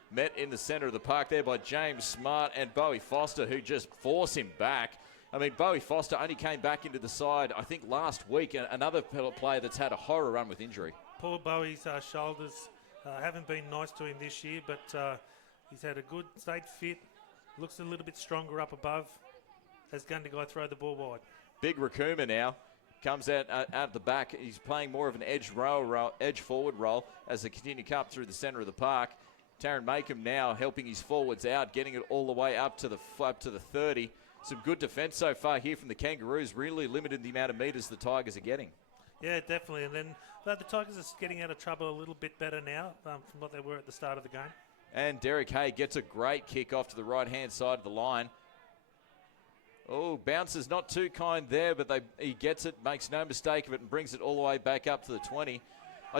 Met in the centre of the park there by James Smart and Bowie Foster, who just force him back. I mean, Bowie Foster only came back into the side, I think, last week. Another player that's had a horror run with injury. Poor Bowie's shoulders haven't been nice to him this year, but he's had a good state fit. Looks a little bit stronger up above as Gundagai throw the ball wide. Big Rakuma now comes out the back. He's playing more of an edge forward role as they continue to come up through the centre of the park. Tarron MAKEHAM now helping his forwards out, getting it all the way up to the 30. Some good defence so far here from the Kangaroos, really limited the amount of metres the Tigers are getting. Yeah, definitely. And then the Tigers are getting out of trouble a little bit better now from what they were at the start of the game. And Derek Hay gets a great kick off to the right-hand side of the line. Oh, bounces not too kind there, but he gets it, makes no mistake of it, and brings it all the way back up to the 20.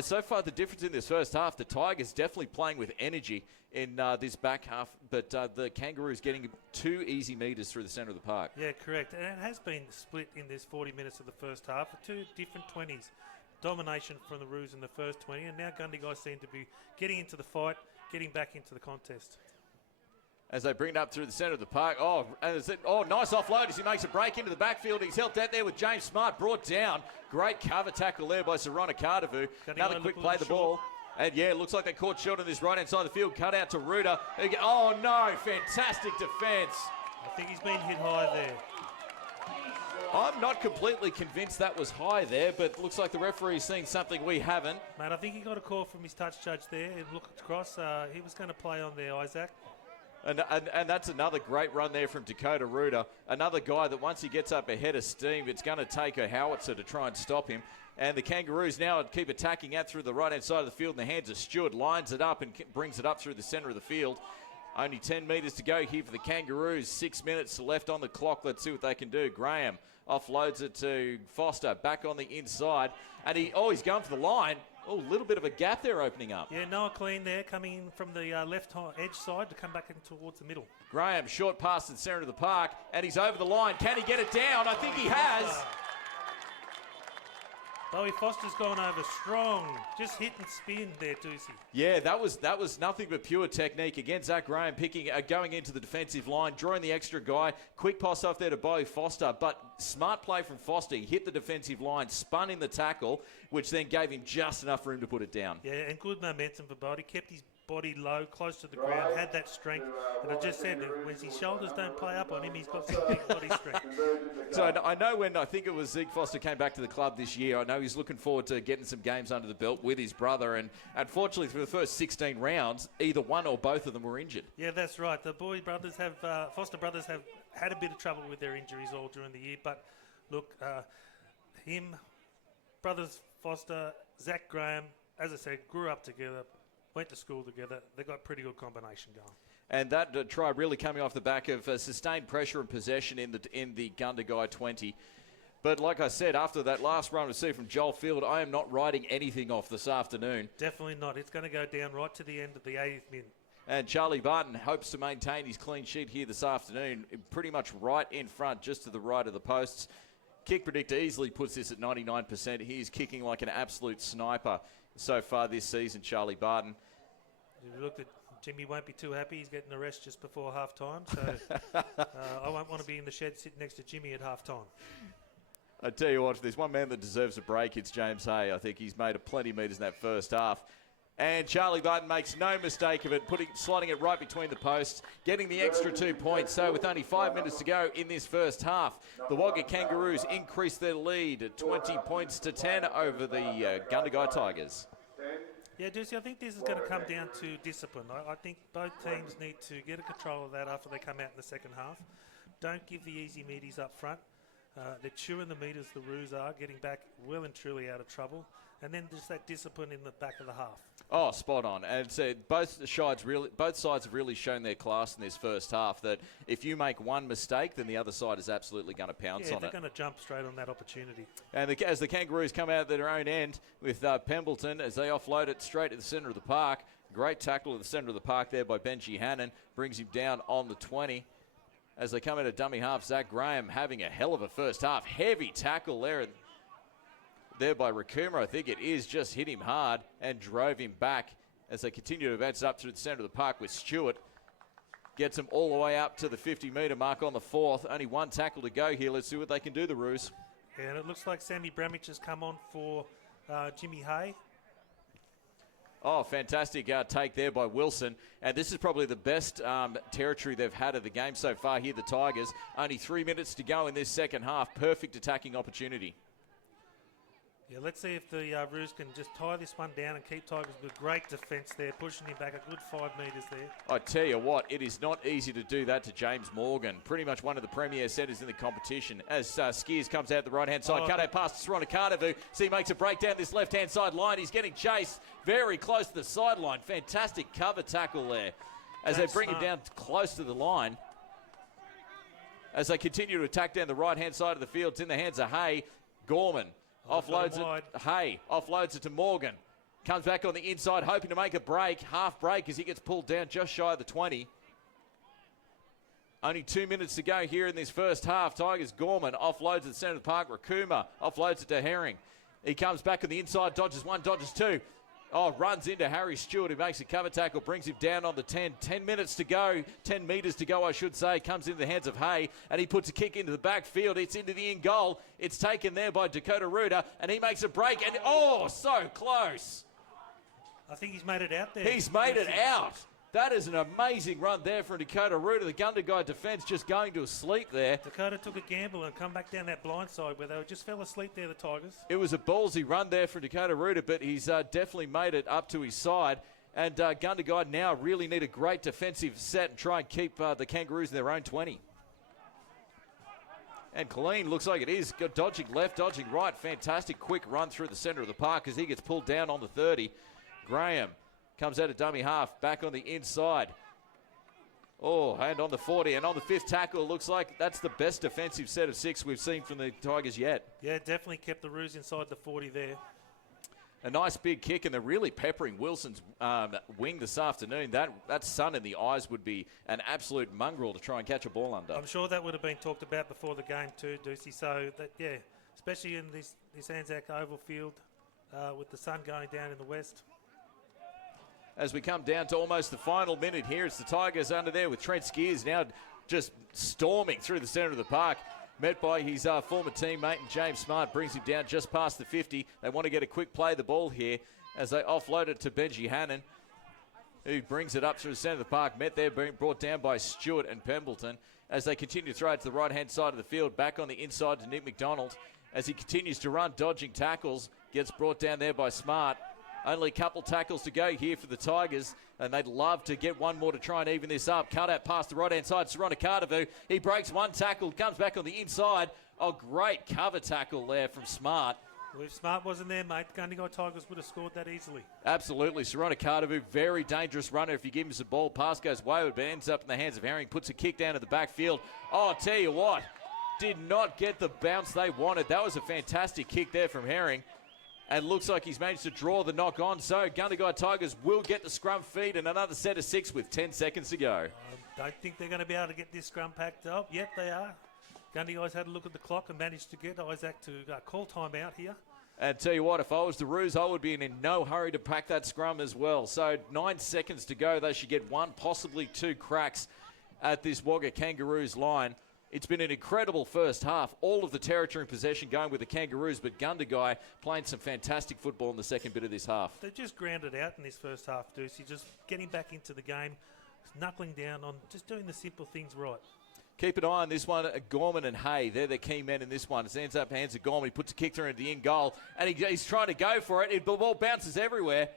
So far, the difference in this first half, the Tigers definitely playing with energy in this back half, but the Kangaroos getting 2 easy metres through the centre of the park. Yeah, correct. And it has been split in this 40 minutes of the first half for 2 different 20s. Domination from the Roos in the first 20, and now Gundagai seem to be getting into the fight, getting back into the contest. As they bring it up through the centre of the park. Oh, nice offload as he makes a break into the backfield. He's helped out there with James Smart, brought down. Great cover tackle there by Soronakadavu. Another quick play the ball. And yeah, looks like they caught short on this right-hand side of the field. Cut out to Ruder. Oh no, fantastic defence. I think he's been hit high there. I'm not completely convinced that was high there, but looks like the referee's seeing something we haven't. Mate, I think he got a call from his touch judge there and looked across. He was going to play on there, Isaac. And that's another great run there from Dakota Ruder. Another guy that once he gets up ahead of steam, it's going to take a howitzer to try and stop him. And the Kangaroos now keep attacking out through the right-hand side of the field in the hands of Stewart. Lines it up and brings it up through the centre of the field. Only 10 metres to go here for the Kangaroos. 6 minutes left on the clock. Let's see what they can do. Graham offloads it to Foster. Back on the inside. And he's going for the line. Oh, a little bit of a gap there opening up. Yeah, Noah Clean there coming in from the left edge side to come back in towards the middle. Graham, short pass to the centre of the park, and he's over the line. Can he get it down? I think he has. Bowie Foster's gone over strong. Just hit and spin there, Doocy. Yeah, that was nothing but pure technique. Again, Zach Graham going into the defensive line, drawing the extra guy. Quick pass off there to Bowie Foster, but smart play from Foster. He hit the defensive line, spun in the tackle, which then gave him just enough room to put it down. Yeah, and good momentum for Bode. He kept his body low, close to the ground, had that strength. And I just said, when his shoulders don't play up on him, he's got some big body strength. So I know when I think it was Zeke Foster came back to the club this year, I know he's looking forward to getting some games under the belt with his brother. And unfortunately, for the first 16 rounds, either one or both of them were injured. Yeah, that's right. The Foster brothers have had a bit of trouble with their injuries all during the year. But look, brothers Foster, Zach Graham, as I said, grew up together, went to school together. They got a pretty good combination going. And that try really coming off the back of sustained pressure and possession in the Gundagai 20. But like I said, after that last run received from Joel Field, I am not writing anything off this afternoon. Definitely not. It's going to go down right to the end of the 80th minute. And Charlie Barton hopes to maintain his clean sheet here this afternoon, pretty much right in front, just to the right of the posts. Kick predictor easily puts this at 99%. He's kicking like an absolute sniper so far this season, Charlie Barton. You looked at Jimmy, won't be too happy. He's getting the rest just before half time. So I won't want to be in the shed sitting next to Jimmy at half time. I tell you what, if there's one man that deserves a break, it's James Hay. I think he's made a plenty of meters in that first half. And Charlie Barton makes no mistake of it, slotting it right between the posts, getting the extra 2 points. So with only 5 minutes to go in this first half, the Wagga Kangaroos increase their lead at 20 points to 10 over the Gundagai Tigers. Yeah, Ducey, I think this is going to come down to discipline. I think both teams need to get a control of that after they come out in the second half. Don't give the easy meaties up front. They're chewing the meters, the Roos are, getting back well and truly out of trouble. And then just that discipline in the back of the half. Oh, spot on. And so both sides have really shown their class in this first half, that if you make one mistake, then the other side is absolutely going to pounce on it. They're going to jump straight on that opportunity. And as the Kangaroos come out at their own end with Pembleton, as they offload it straight at the centre of the park. Great tackle at the centre of the park there by Benjy HANNAN. Brings him down on the 20. As they come out of dummy half, Zach Graham having a hell of a first half. Heavy tackle there by Rakuma, I think it is, just hit him hard and drove him back as they continue to advance up through the centre of the park with Stewart. Gets him all the way up to the 50-metre mark on the fourth. Only one tackle to go here. Let's see what they can do, the Roos. Yeah, and it looks like Sammy Bramich has come on for Jimmy Hay. Oh, fantastic take there by Wilson. And this is probably the best territory they've had of the game so far here, the Tigers. Only 3 minutes to go in this second half. Perfect attacking opportunity. Yeah, let's see if the Roos can just tie this one down and keep Tigers with great defence there, pushing him back a good 5 metres there. I tell you what, it is not easy to do that to James Morgan. Pretty much one of the premier setters in the competition. As Skeers comes out the right-hand side, cut out past Soronakadavu. So he makes a break down this left-hand side line. He's getting chased very close to the sideline. Fantastic cover tackle there as they bring him down close to the line. As they continue to attack down the right-hand side of the field, it's in the hands of Hay. Gorman offloads it. Hay offloads it to Morgan. Comes back on the inside, hoping to make a break. Half break as he gets pulled down just shy of the 20. Only 2 minutes to go here in this first half. Tigers Gorman offloads at the centre of the park. Rakuma offloads it to Herring. He comes back on the inside, dodges one, dodges two. Runs into Harry Stewart, who makes a cover tackle, brings him down on the 10. 10 minutes to go, 10 metres to go, I should say. Comes into the hands of Hay, and he puts a kick into the backfield. It's into the in goal. It's taken there by Dakota Ruta, and he makes a break, and so close. I think he's made it out there. He's made it out. That is an amazing run there from Dakota Ruta. The Gundagai defence just going to sleep there. Dakota took a gamble and come back down that blind side where they just fell asleep there, the Tigers. It was a ballsy run there from Dakota Ruta, but he's definitely made it up to his side. And Gundagai now really need a great defensive set and try and keep the Kangaroos in their own 20. And Colleen looks like it is. Dodging left, dodging right. Fantastic quick run through the centre of the park as he gets pulled down on the 30. Graham comes out of dummy half, back on the inside. And on the 40, and on the fifth tackle, it looks like that's the best defensive set of 6 we've seen from the Tigers yet. Yeah, definitely kept the Roos inside the 40 there. A nice big kick, and they're really peppering Wilson's wing this afternoon. That sun in the eyes would be an absolute mongrel to try and catch a ball under. I'm sure that would have been talked about before the game too, Ducey. So, especially in this Anzac Oval field with the sun going down in the west. As we come down to almost the final minute here, it's the Tigers under there with Trent Skeers now just storming through the centre of the park. met by his former teammate, and James Smart brings him down just past the 50. They want to get a quick play of the ball here as they offload it to Benjy HANNAN, who brings it up through the centre of the park. Met there, being brought down by Stewart and Pembleton as they continue to throw it to the right-hand side of the field. Back on the inside to Nick McDonald as he continues to run, dodging tackles. Gets brought down there by Smart. Only a couple tackles to go here for the Tigers, and they'd love to get one more to try and even this up. Cut out past the right-hand side, Soronakadavu. He breaks one tackle, comes back on the inside. Oh, great cover tackle there from Smart. Well, if Smart wasn't there, mate, the Gundagai Tigers would have scored that easily. Absolutely. Soronakadavu, very dangerous runner if you give him the ball. Pass goes wayward, but ends up in the hands of Herring. Puts a kick down to the backfield. Oh, I'll tell you what, did not get the bounce they wanted. That was a fantastic kick there from Herring. And looks like he's managed to draw the knock on. So Gundagai Tigers will get the scrum feed and another set of 6 with 10 seconds to go. I don't think they're going to be able to get this scrum packed up. Yep, they are. Gundagai's had a look at the clock and managed to get Isaac to call time out here. And tell you what, if I was the Roos, I would be in no hurry to pack that scrum as well. So 9 seconds to go. They should get 1, possibly 2 cracks at this Wagga Kangaroos line. It's been an incredible first half. All of the territory and possession going with the Kangaroos, but Gundagai playing some fantastic football in the second bit of this half. They've just grounded out in this first half, Deucey, just getting back into the game, knuckling down on just doing the simple things right. Keep an eye on this one. Gorman and Hay, they're the key men in this one. It ends up hands of Gorman. He puts a kick through into the in goal, and he's trying to go for it. The ball bounces everywhere,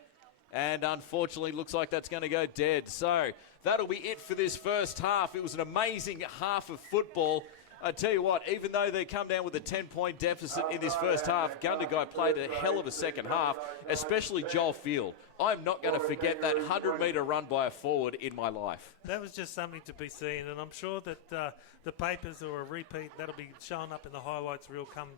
and unfortunately looks like that's going to go dead. So that'll be it for this first half. It was an amazing half of football. I tell you what, even though they come down with a 10-point deficit in this first half, Gundagai played a hell of a second half, especially Joel Field. I'm not going to forget that 100-metre run by a forward in my life. That was just something to be seen, and I'm sure that the papers or a repeat, that'll be showing up in the highlights reel come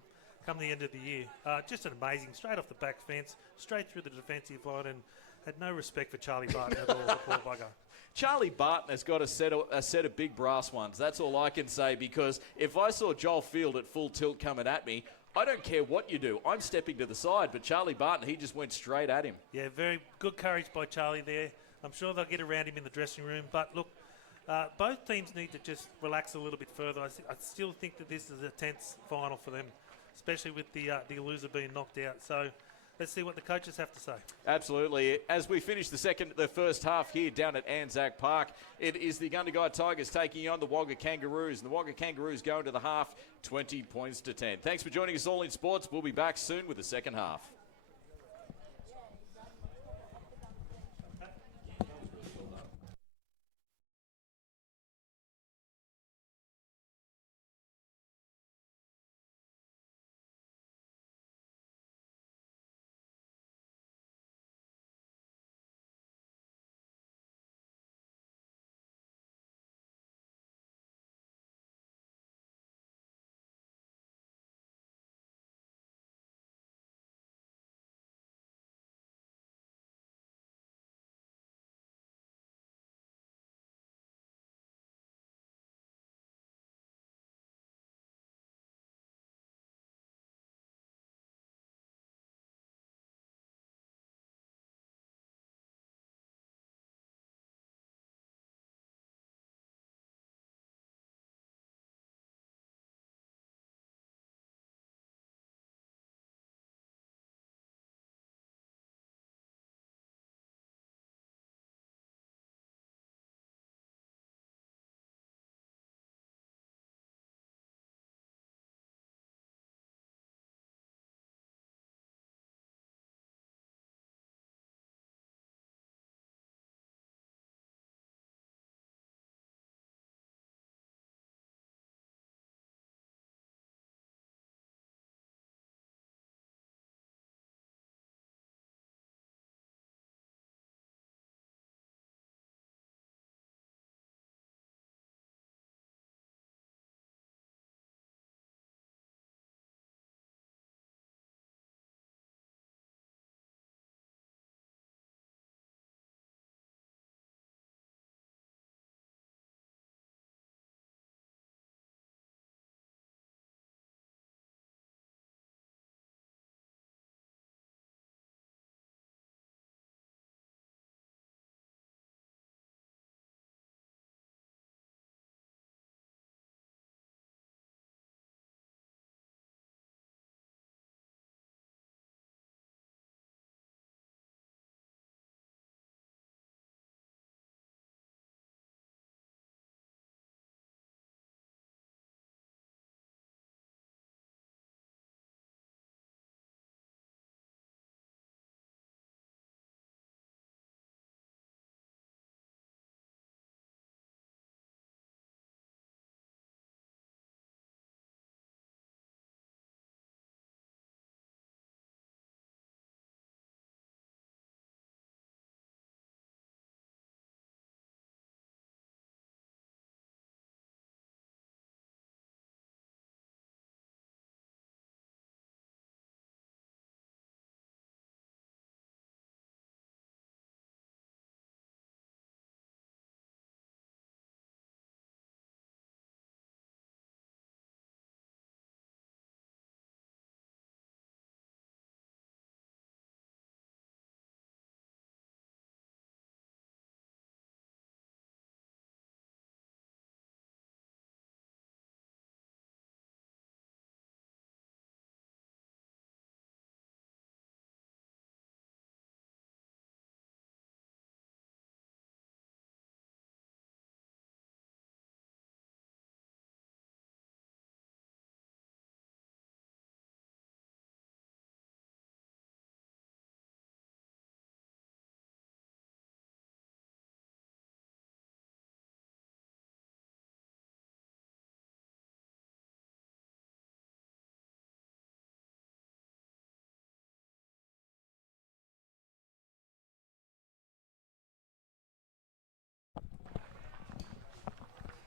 the end of the year. Just an amazing, straight off the back fence, straight through the defensive line, and had no respect for Charlie Barton at all, the poor bugger. Charlie Barton has got a set of big brass ones. That's all I can say, because if I saw Joel Field at full tilt coming at me, I don't care what you do. I'm stepping to the side, but Charlie Barton, he just went straight at him. Yeah, very good courage by Charlie there. I'm sure they'll get around him in the dressing room, but look, both teams need to just relax a little bit further. I still think that this is a tense final for them, especially with the loser being knocked out. So let's see what the coaches have to say. Absolutely. As we finish the first half here down at Anzac Park, it is the Gundagai Tigers taking on the Wagga Kangaroos. And the Wagga Kangaroos going to the half 20 points to 10. Thanks for joining us all in sports. We'll be back soon with the second half.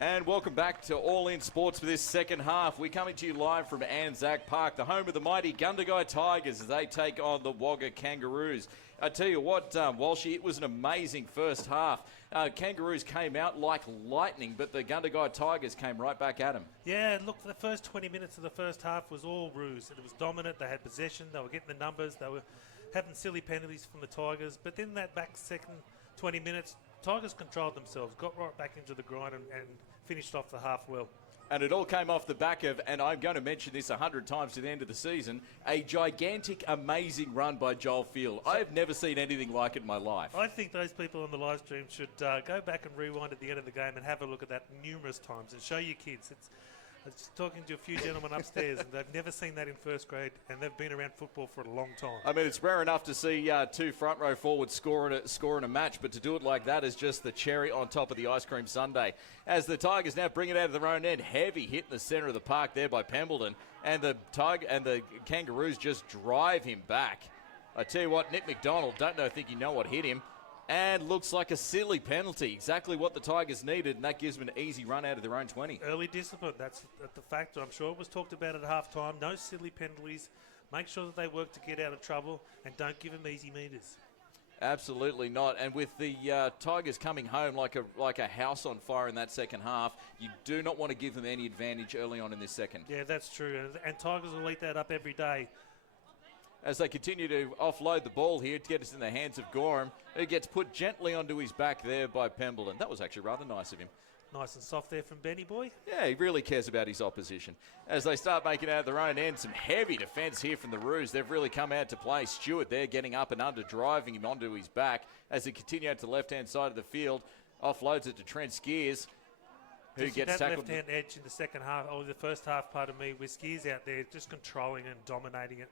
And welcome back to All In Sports for this second half. We're coming to you live from Anzac Park, the home of the mighty Gundagai Tigers as they take on the Wagga Kangaroos. I tell you what, Walshy, it was an amazing first half. Kangaroos came out like lightning, but the Gundagai Tigers came right back at them. Yeah, look, the first 20 minutes of the first half was all ruse. It was dominant. They had possession. They were getting the numbers. They were having silly penalties from the Tigers. But then that back second 20 minutes, Tigers controlled themselves, got right back into the grind and finished off the half well. And it all came off the back of, and I'm going to mention this 100 times to the end of the season, a gigantic, amazing run by Joel Field. I have never seen anything like it in my life. I think those people on the live stream should go back and rewind at the end of the game and have a look at that numerous times and show your kids. I was talking to a few gentlemen upstairs, and they've never seen that in first grade, and they've been around football for a long time. I mean, it's rare enough to see two front row forwards score in a match, but to do it like that is just the cherry on top of the ice cream sundae. As the Tigers now bring it out of their own end, heavy hit in the centre of the park there by Pembleton, and the Kangaroos just drive him back. I tell you what, Nick McDonald, think you know what hit him. And looks like a silly penalty. Exactly what the Tigers needed, and that gives them an easy run out of their own 20. Early discipline, that's the factor. I'm sure it was talked about at halftime. No silly penalties. Make sure that they work to get out of trouble, and don't give them easy meters. Absolutely not. And with the Tigers coming home like a house on fire in that second half, you do not want to give them any advantage early on in this second. Yeah, that's true. And Tigers will eat that up every day. As they continue to offload the ball here to get us in the hands of Gorham, who gets put gently onto his back there by Pembleton. That was actually rather nice of him. Nice and soft there from Benny boy. Yeah, he really cares about his opposition. As they start making out of their own end, some heavy defence here from the Roos. They've really come out to play. Stewart there getting up and under, driving him onto his back. As they continue out to the left-hand side of the field, offloads it to Trent SKEERS, who gets that tackled. left-hand edge in the second half, or the first half, pardon me, with SKEERS out there just controlling and dominating it.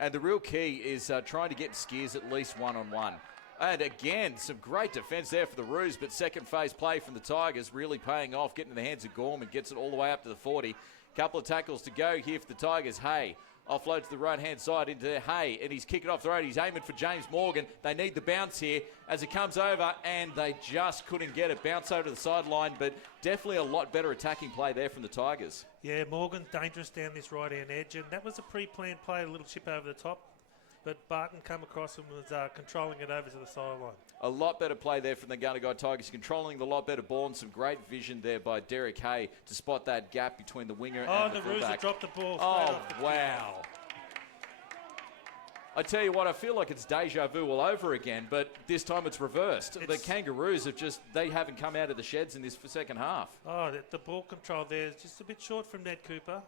And the real key is trying to get SKEERS at least one-on-one. And again, some great defence there for the Roos, but second phase play from the Tigers really paying off, getting in the hands of Gorman, gets it all the way up to the 40. Couple of tackles to go here for the Tigers. Hay offloads to the right-hand side into Hay, and he's kicking off the road. He's aiming for James Morgan. They need the bounce here as it comes over, and they just couldn't get it. Bounce over to the sideline, but definitely a lot better attacking play there from the Tigers. Yeah, Morgan's dangerous down this right-hand edge, and that was a pre-planned play, a little chip over the top. But Barton come across and was controlling it over to the sideline. A lot better play there from the Gundagai Tigers, controlling the lot better ball, and some great vision there by Derek Hay to spot that gap between the winger and the fullback. Roos have dropped the ball. Oh, wow. I tell you what, I feel like it's deja vu all over again, but this time it's reversed. The Kangaroos they haven't come out of the sheds in this second half. Oh, the ball control there is just a bit short from Ned Cooper.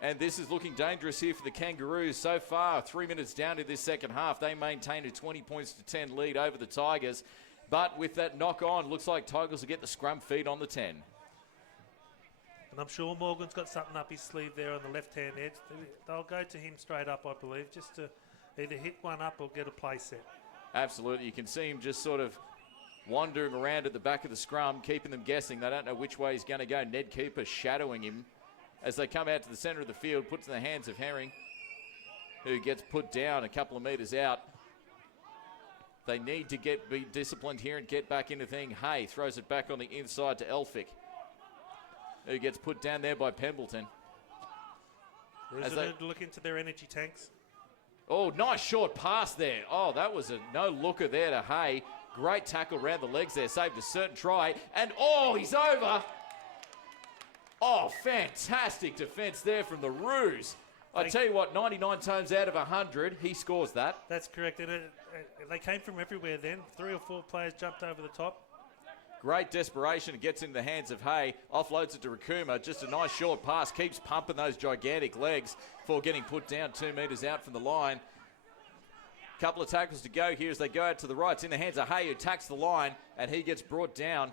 And this is looking dangerous here for the Kangaroos. So far, 3 minutes down to this second half, they maintain a 20 points to 10 lead over the Tigers. But with that knock on, looks like Tigers will get the scrum feed on the 10. And I'm sure Morgan's got something up his sleeve there on the left-hand edge. They'll go to him straight up, I believe, just to either hit one up or get a play set. Absolutely. You can see him just sort of wandering around at the back of the scrum, keeping them guessing. They don't know which way he's going to go. Ned Cooper shadowing him as they come out to the centre of the field, puts in the hands of Herring, who gets put down a couple of metres out. They need to be disciplined here and get back into thing. Hay throws it back on the inside to ELPHICK, who gets put down there by Pembleton. As they look into their energy tanks. Oh, nice short pass there. Oh, that was a no-looker there to Hay. Great tackle around the legs there, saved a certain try. And, he's over. Oh, fantastic defence there from the Roos. I tell you what, 99 times out of 100, he scores that. That's correct. And they came from everywhere then. 3 or 4 players jumped over the top. Great desperation. It gets into the hands of Hay. Offloads it to Rakuma. Just a nice short pass. Keeps pumping those gigantic legs before getting put down 2 metres out from the line. Couple of tackles to go here as they go out to the right. It's in the hands of Hay, who attacks the line, and he gets brought down.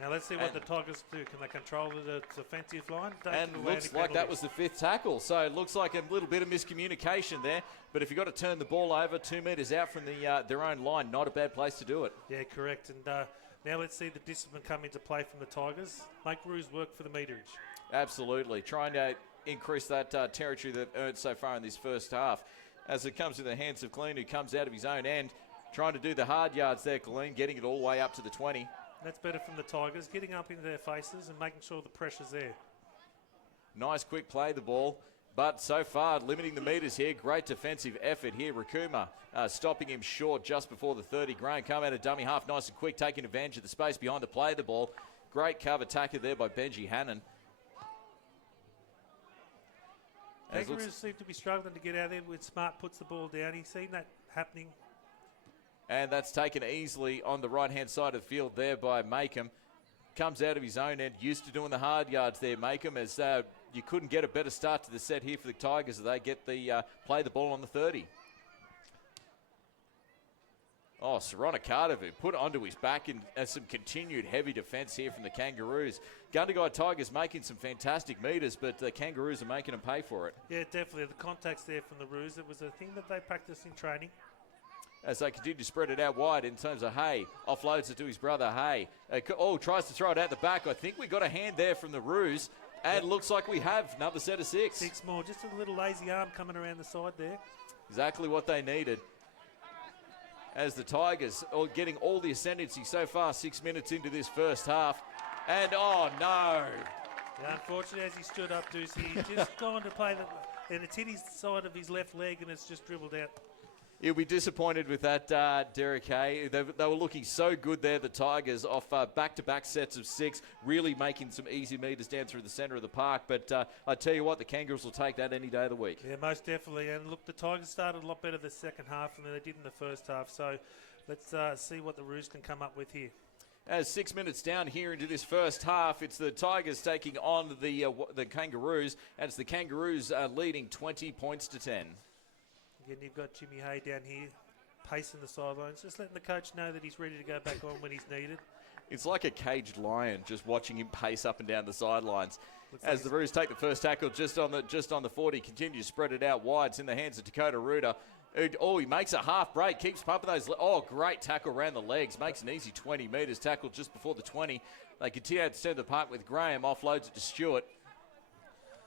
Now let's see what the Tigers do. Can they control the defensive line? And looks like that was the 5th tackle. So it looks like a little bit of miscommunication there. But if you've got to turn the ball over 2 metres out from their own line, not a bad place to do it. Yeah, correct. And now let's see the discipline come into play from the Tigers. Make Roos work for the meterage. Absolutely. Trying to increase that territory they've earned so far in this first half. As it comes to the hands of Clean, who comes out of his own end, trying to do the hard yards there, Clean, getting it all the way up to the 20. That's better from the Tigers, getting up into their faces and making sure the pressure's there. Nice quick play the ball, but so far limiting the meters here. Great defensive effort here. Rakuma stopping him short just before the 30. Graham come out of dummy half nice and quick, taking advantage of the space behind the play of the ball. Great cover tackle there by Benjy HANNAN. Kangaroos seem to be struggling to get out there when Smart puts the ball down. He's seen that happening. And that's taken easily on the right-hand side of the field there by Makeham. Comes out of his own end, used to doing the hard yards there, Makeham, as you couldn't get a better start to the set here for the Tigers as they get the play the ball on the 30. Oh, Soronakadavu put onto his back in some continued heavy defence here from the Kangaroos. Gundagai Tigers making some fantastic meters, but the Kangaroos are making them pay for it. Yeah, definitely. The contacts there from the Roos, it was a thing that they practiced in training. As they continue to spread it out wide in terms of Hay. Offloads it to his brother Hay. Tries to throw it out the back. I think we got a hand there from the Roos. And looks like we have another set of 6. 6 more. Just a little lazy arm coming around the side there. Exactly what they needed. As the Tigers are getting all the ascendancy so far, 6 minutes into this first half. And oh no. Yeah, unfortunately, as he stood up, Deucey, he's just gone to play and it's hit his side of his left leg and it's just dribbled out. He'll be disappointed with that, Derek Hay. They were looking so good there, the Tigers, off back-to-back sets of 6, really making some easy meters down through the centre of the park. But I tell you what, the Kangaroos will take that any day of the week. Yeah, most definitely. And look, the Tigers started a lot better the second half than they did in the first half. So let's see what the Roos can come up with here. As 6 minutes down here into this first half, it's the Tigers taking on the Kangaroos, and it's the Kangaroos leading 20 points to 10. Again, you've got Jimmy Hay down here, pacing the sidelines, just letting the coach know that he's ready to go back on when he's needed. It's like a caged lion, just watching him pace up and down the sidelines. As the Roos take the first tackle just on the 40, continue to spread it out wide. It's in the hands of Dakota Ruder. He makes a half break, keeps pumping those. Great tackle around the legs, makes an easy 20 metres. Tackle just before the 20. They continue to centre the park with Graham, offloads it to Stewart.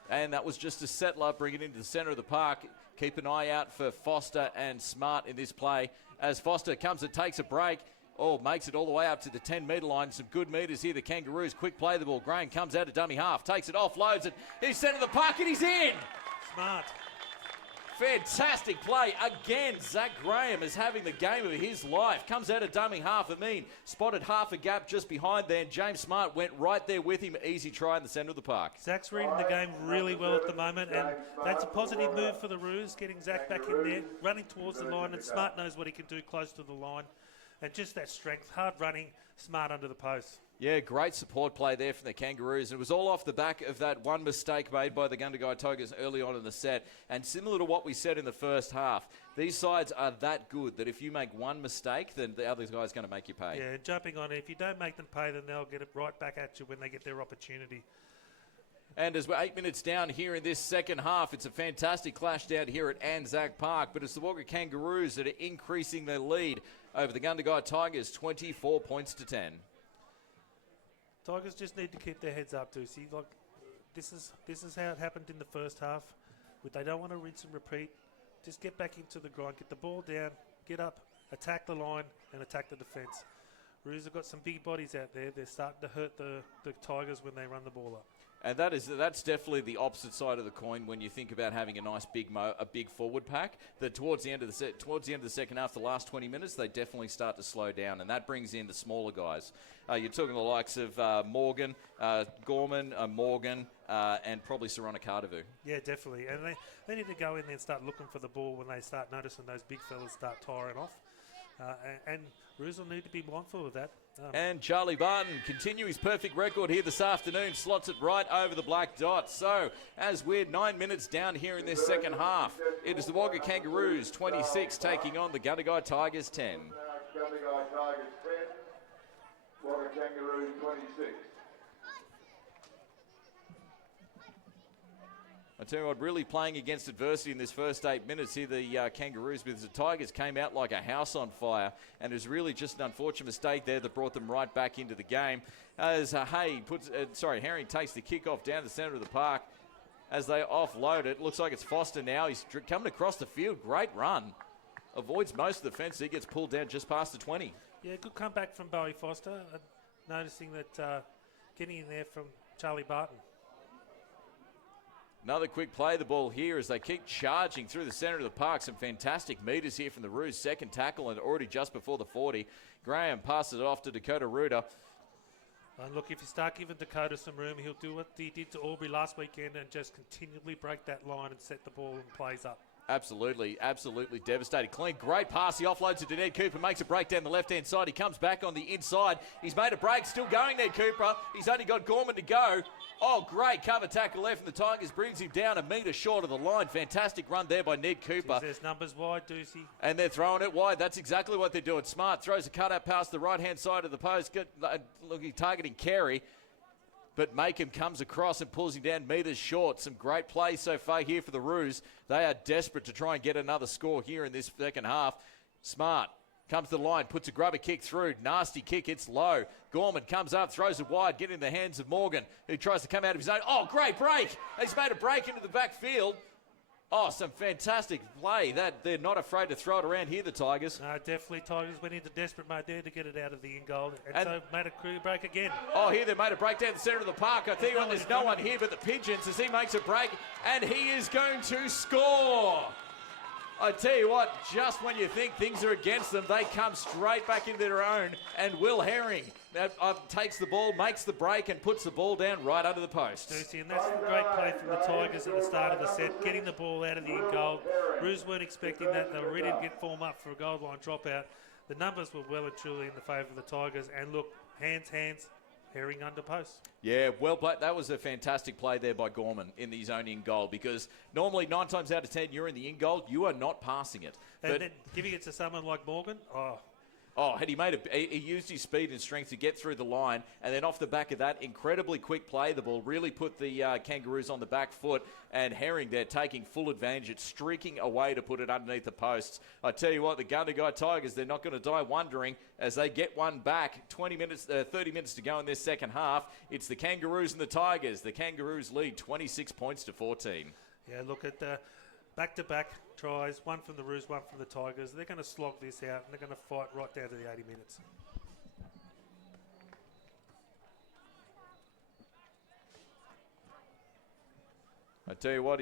And that was just a settler, bring it into the centre of the park. Keep an eye out for Foster and Smart in this play. As Foster comes and takes a break. Makes it all the way up to the 10-metre line. Some good metres here. The Kangaroos quick play the ball. Graham comes out of dummy half, takes it off, loads it. He's centre of the park and he's in. Smart. Fantastic play. Again, Zach Graham is having the game of his life. Comes out of dummy half. Spotted half a gap just behind there. And James Smart went right there with him. Easy try in the centre of the park. Zach's reading the game really well at the moment. And that's a positive move for the Roos, getting Zach back in there, running towards the line. And Smart knows what he can do close to the line. And just that strength, hard running, Smart under the post. Yeah, great support play there from the Kangaroos. It was all off the back of that one mistake made by the Gundagai Tigers early on in the set. And similar to what we said in the first half, these sides are that good that if you make one mistake, then the other guy's going to make you pay. Yeah, jumping on it. If you don't make them pay, then they'll get it right back at you when they get their opportunity. And as we're 8 minutes down here in this second half, it's a fantastic clash down here at Anzac Park. But it's the Wagga Kangaroos that are increasing their lead over the Gundagai Tigers, 24 points to 10. Tigers just need to keep their heads up too. See, like this is how it happened in the first half. They don't want to rinse and repeat. Just get back into the grind, get the ball down, get up, attack the line, and attack the defence. Roos have got some big bodies out there. They're starting to hurt the Tigers when they run the ball up. And that's definitely the opposite side of the coin when you think about having a nice big forward pack. That towards the end of the second half, the last 20 minutes, they definitely start to slow down, and that brings in the smaller guys. You're talking the likes of Morgan, Gorman, Morgan, and probably Soronakadavu. Yeah, definitely. And they need to go in there and start looking for the ball when they start noticing those big fellas start tiring off. And Roos will need to be mindful of that. And Charlie Barton continue his perfect record here this afternoon, slots it right over the black dot. So as we're 9 minutes down here in this second half, it is the Wagga Kangaroos 26 taking on the Gundagai Tigers 10. Gundagai Tigers 10, Wagga Kangaroos 26. I tell you what, really playing against adversity in this first 8 minutes here, the Kangaroos, because the Tigers came out like a house on fire, and it was really just an unfortunate mistake there that brought them right back into the game. As Herring takes the kickoff down the centre of the park as they offload it. Looks like it's Foster now. He's coming across the field. Great run. Avoids most of the fence. He gets pulled down just past the 20. Yeah, good comeback from Bowie Foster. noticing that getting in there from Charlie Barton. Another quick play of the ball here as they keep charging through the centre of the park. Some fantastic metres here from the Roos. Second tackle and already just before the 40. Graham passes it off to Dakota Ruder. And look, if you start giving Dakota some room, he'll do what he did to Albury last weekend and just continually break that line and set the ball and plays up. Absolutely, absolutely devastating. Clean, great pass. He offloads it to Ned Cooper, makes a break down the left-hand side. He comes back on the inside. He's made a break, still going, Ned Cooper. He's only got Gorman to go. Oh, great cover tackle there from the Tigers. Brings him down a metre short of the line. Fantastic run there by Ned Cooper. Jeez, there's numbers wide, Doocy. And they're throwing it wide. That's exactly what they're doing. Smart throws a cutout past the right-hand side of the post. Looking, targeting Carey. But Makeham comes across and pulls him down metres short. Some great plays so far here for the Roos. They are desperate to try and get another score here in this second half. Smart comes to the line, puts a grubber kick through. Nasty kick, it's low. Gorman comes up, throws it wide, get in the hands of Morgan, who tries to come out of his own. Oh, great break. He's made a break into the backfield. Oh, some fantastic play. That they're not afraid to throw it around here, the Tigers. No, definitely Tigers went into desperate mode there to get it out of the in goal. And so made a crew break again. Oh, here they made a break down the centre of the park. I tell you what, there's no one here but the Pigeons as he makes a break, and he is going to score. I tell you what, just when you think things are against them, they come straight back into their own, and Will Herring takes the ball, makes the break, and puts the ball down right under the post. Doocy, and that's a great play from the Tigers at the start of the set, getting the ball out of the in goal. Roos weren't expecting that. They were ready to get form up for a goal line dropout. The numbers were well and truly in the favour of the Tigers, and look, hands, Herring under post. Yeah, well played. That was a fantastic play there by Gorman in his own in goal, because normally 9 times out of 10 you're in the in goal, you are not passing it. And then giving it to someone like Morgan, had he he used his speed and strength to get through the line, and then off the back of that, incredibly quick play. The ball really put the Kangaroos on the back foot, and Herring there taking full advantage. It's streaking away to put it underneath the posts. I tell you what, the Gundagai Tigers, they're not going to die wondering as they get one back. 30 minutes to go in this second half. It's the Kangaroos and the Tigers. The Kangaroos lead 26 points to 14. Yeah, look at the back-to-back tries, one from the Roos, one from the Tigers. They're going to slog this out, and they're going to fight right down to the 80 minutes. I tell you what,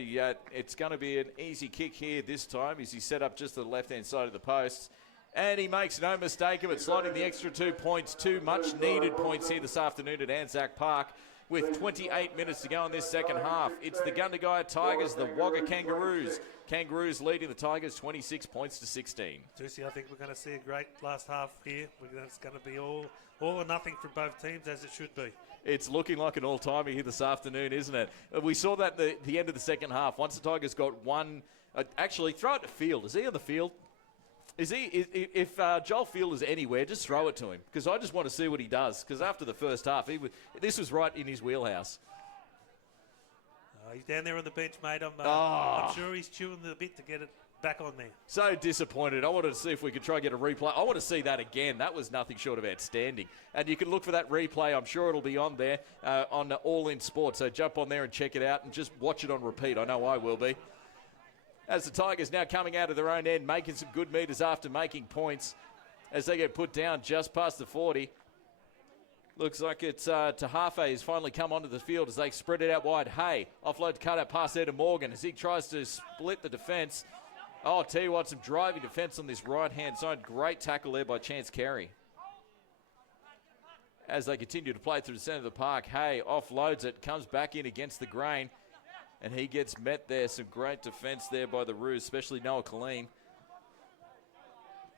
it's going to be an easy kick here this time as he set up just to the left-hand side of the posts. And he makes no mistake of it, slotting the extra 2 points, 2 much-needed points here this afternoon at Anzac Park. With 28 minutes to go in this second half, it's the Gundagai Tigers, the Wagga Kangaroos. Kangaroos leading the Tigers 26 points to 16. Doocy, I think we're going to see a great last half here. It's going to be all or nothing for both teams, as it should be. It's looking like an all-timer here this afternoon, isn't it? We saw that at the end of the second half. Once the Tigers got one, actually throw it to field. Is he on the field? If Joel Field is anywhere, just throw it to him, because I just want to see what he does. Because after the first half, this was right in his wheelhouse. He's down there on the bench, mate. I'm sure he's chewing the bit to get it back on there. So disappointed. I wanted to see if we could try and get a replay. I want to see that again. That was nothing short of outstanding. And you can look for that replay. I'm sure it'll be on there on All In Sports. So jump on there and check it out and just watch it on repeat. I know I will be. As the Tigers now coming out of their own end, making some good meters after making points as they get put down just past the 40. Looks like it's TAHAAFE has finally come onto the field as they spread it out wide. Hay, offload cut out pass there to Morgan as he tries to split the defence. Oh, I'll tell you what, some driving defence on this right-hand side. Great tackle there by Chance Carey. As they continue to play through the centre of the park, Hay offloads it, comes back in against the grain. And he gets met there. Some great defence there by the Roos, especially Noah Colleen.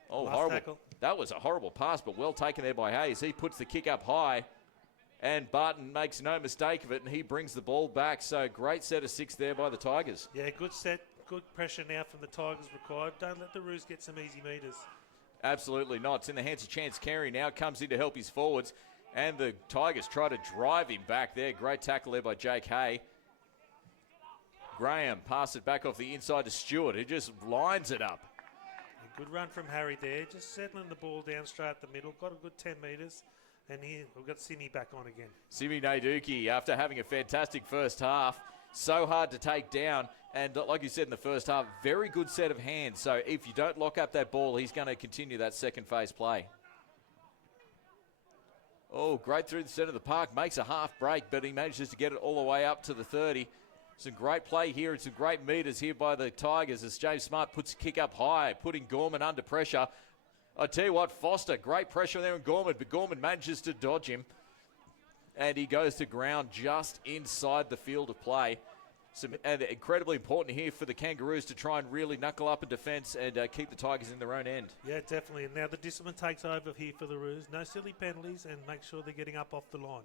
Oh, last horrible. Tackle. That was a horrible pass, but well taken there by Hayes. He puts the kick up high, and Barton makes no mistake of it, and he brings the ball back. So great set of 6 there by the Tigers. Yeah, good set. Good pressure now from the Tigers required. Don't let the Roos get some easy meters. Absolutely not. It's in the hands of Chance Carey now. Comes in to help his forwards, and the Tigers try to drive him back there. Great tackle there by Jake Hay. Graham passes it back off the inside to Stewart, who just lines it up. A good run from Harry there, just settling the ball down straight at the middle. Got a good 10 metres, and here we've got Simi back on again. Simi Naduki, after having a fantastic first half, so hard to take down, and like you said in the first half, very good set of hands. So if you don't lock up that ball, he's going to continue that second phase play. Oh, great through the centre of the park. Makes a half break, but he manages to get it all the way up to the 30. Some great play here and some great metres here by the Tigers as James Smart puts a kick up high, putting Gorman under pressure. I tell you what, Foster, great pressure there on Gorman, but Gorman manages to dodge him. And he goes to ground just inside the field of play. And incredibly important here for the Kangaroos to try and really knuckle up in defence and keep the Tigers in their own end. Yeah, definitely. And now the discipline takes over here for the Roos. No silly penalties and make sure they're getting up off the line.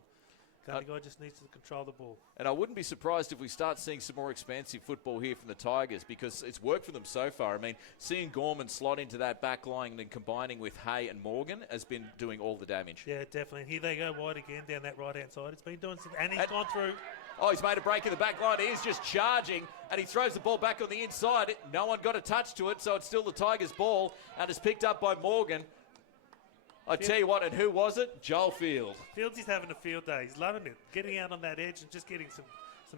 Gundagai just needs to control the ball. And I wouldn't be surprised if we start seeing some more expansive football here from the Tigers because it's worked for them so far. I mean, seeing Gorman slot into that back line and combining with Hay and Morgan has been doing all the damage. Yeah, definitely. And here they go wide again down that right-hand side. It's been doing some, and he's gone through. Oh, he's made a break in the back line. He is just charging, and he throws the ball back on the inside. No one got a touch to it, so it's still the Tigers' ball, and it's picked up by Morgan. I tell you what, and who was it? Joel Field. Fields is having a field day. He's loving it. Getting out on that edge and just getting some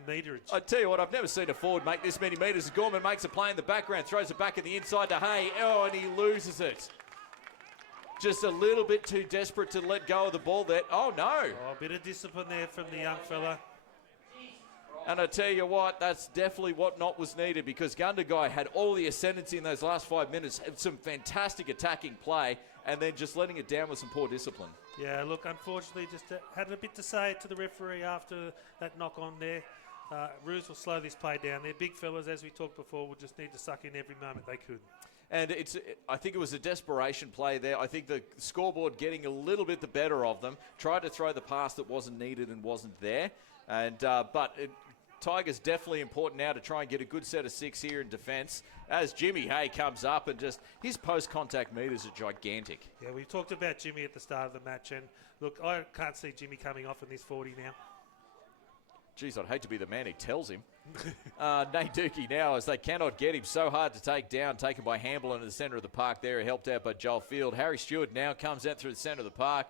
meterage. I tell you what, I've never seen a forward make this many metres. Gorman makes a play in the background, throws it back in the inside to Hay. Oh, and he loses it. Just a little bit too desperate to let go of the ball there. Oh, no. Oh, a bit of discipline there from the young fella. And I tell you what, that's definitely what not was needed because Gundagai had all the ascendancy in those last 5 minutes, had some fantastic attacking play, and then just letting it down with some poor discipline. Yeah, look, unfortunately, just had a bit to say to the referee after that knock on there. Roos will slow this play down. They're big fellas, as we talked before, will just need to suck in every moment they could. And I think it was a desperation play there. I think the scoreboard getting a little bit the better of them, tried to throw the pass that wasn't needed and wasn't there. And Tigers definitely important now to try and get a good set of 6 here in defence as Jimmy Hay comes up and just his post-contact meters are gigantic. Yeah, we talked about Jimmy at the start of the match, and look, I can't see Jimmy coming off in this 40 now. Geez, I'd hate to be the man who tells him. Nate Dookie now as they cannot get him, so hard to take down, taken by HAMBLIN in the centre of the park there, helped out by Joel Field. Harry Stewart now comes out through the centre of the park.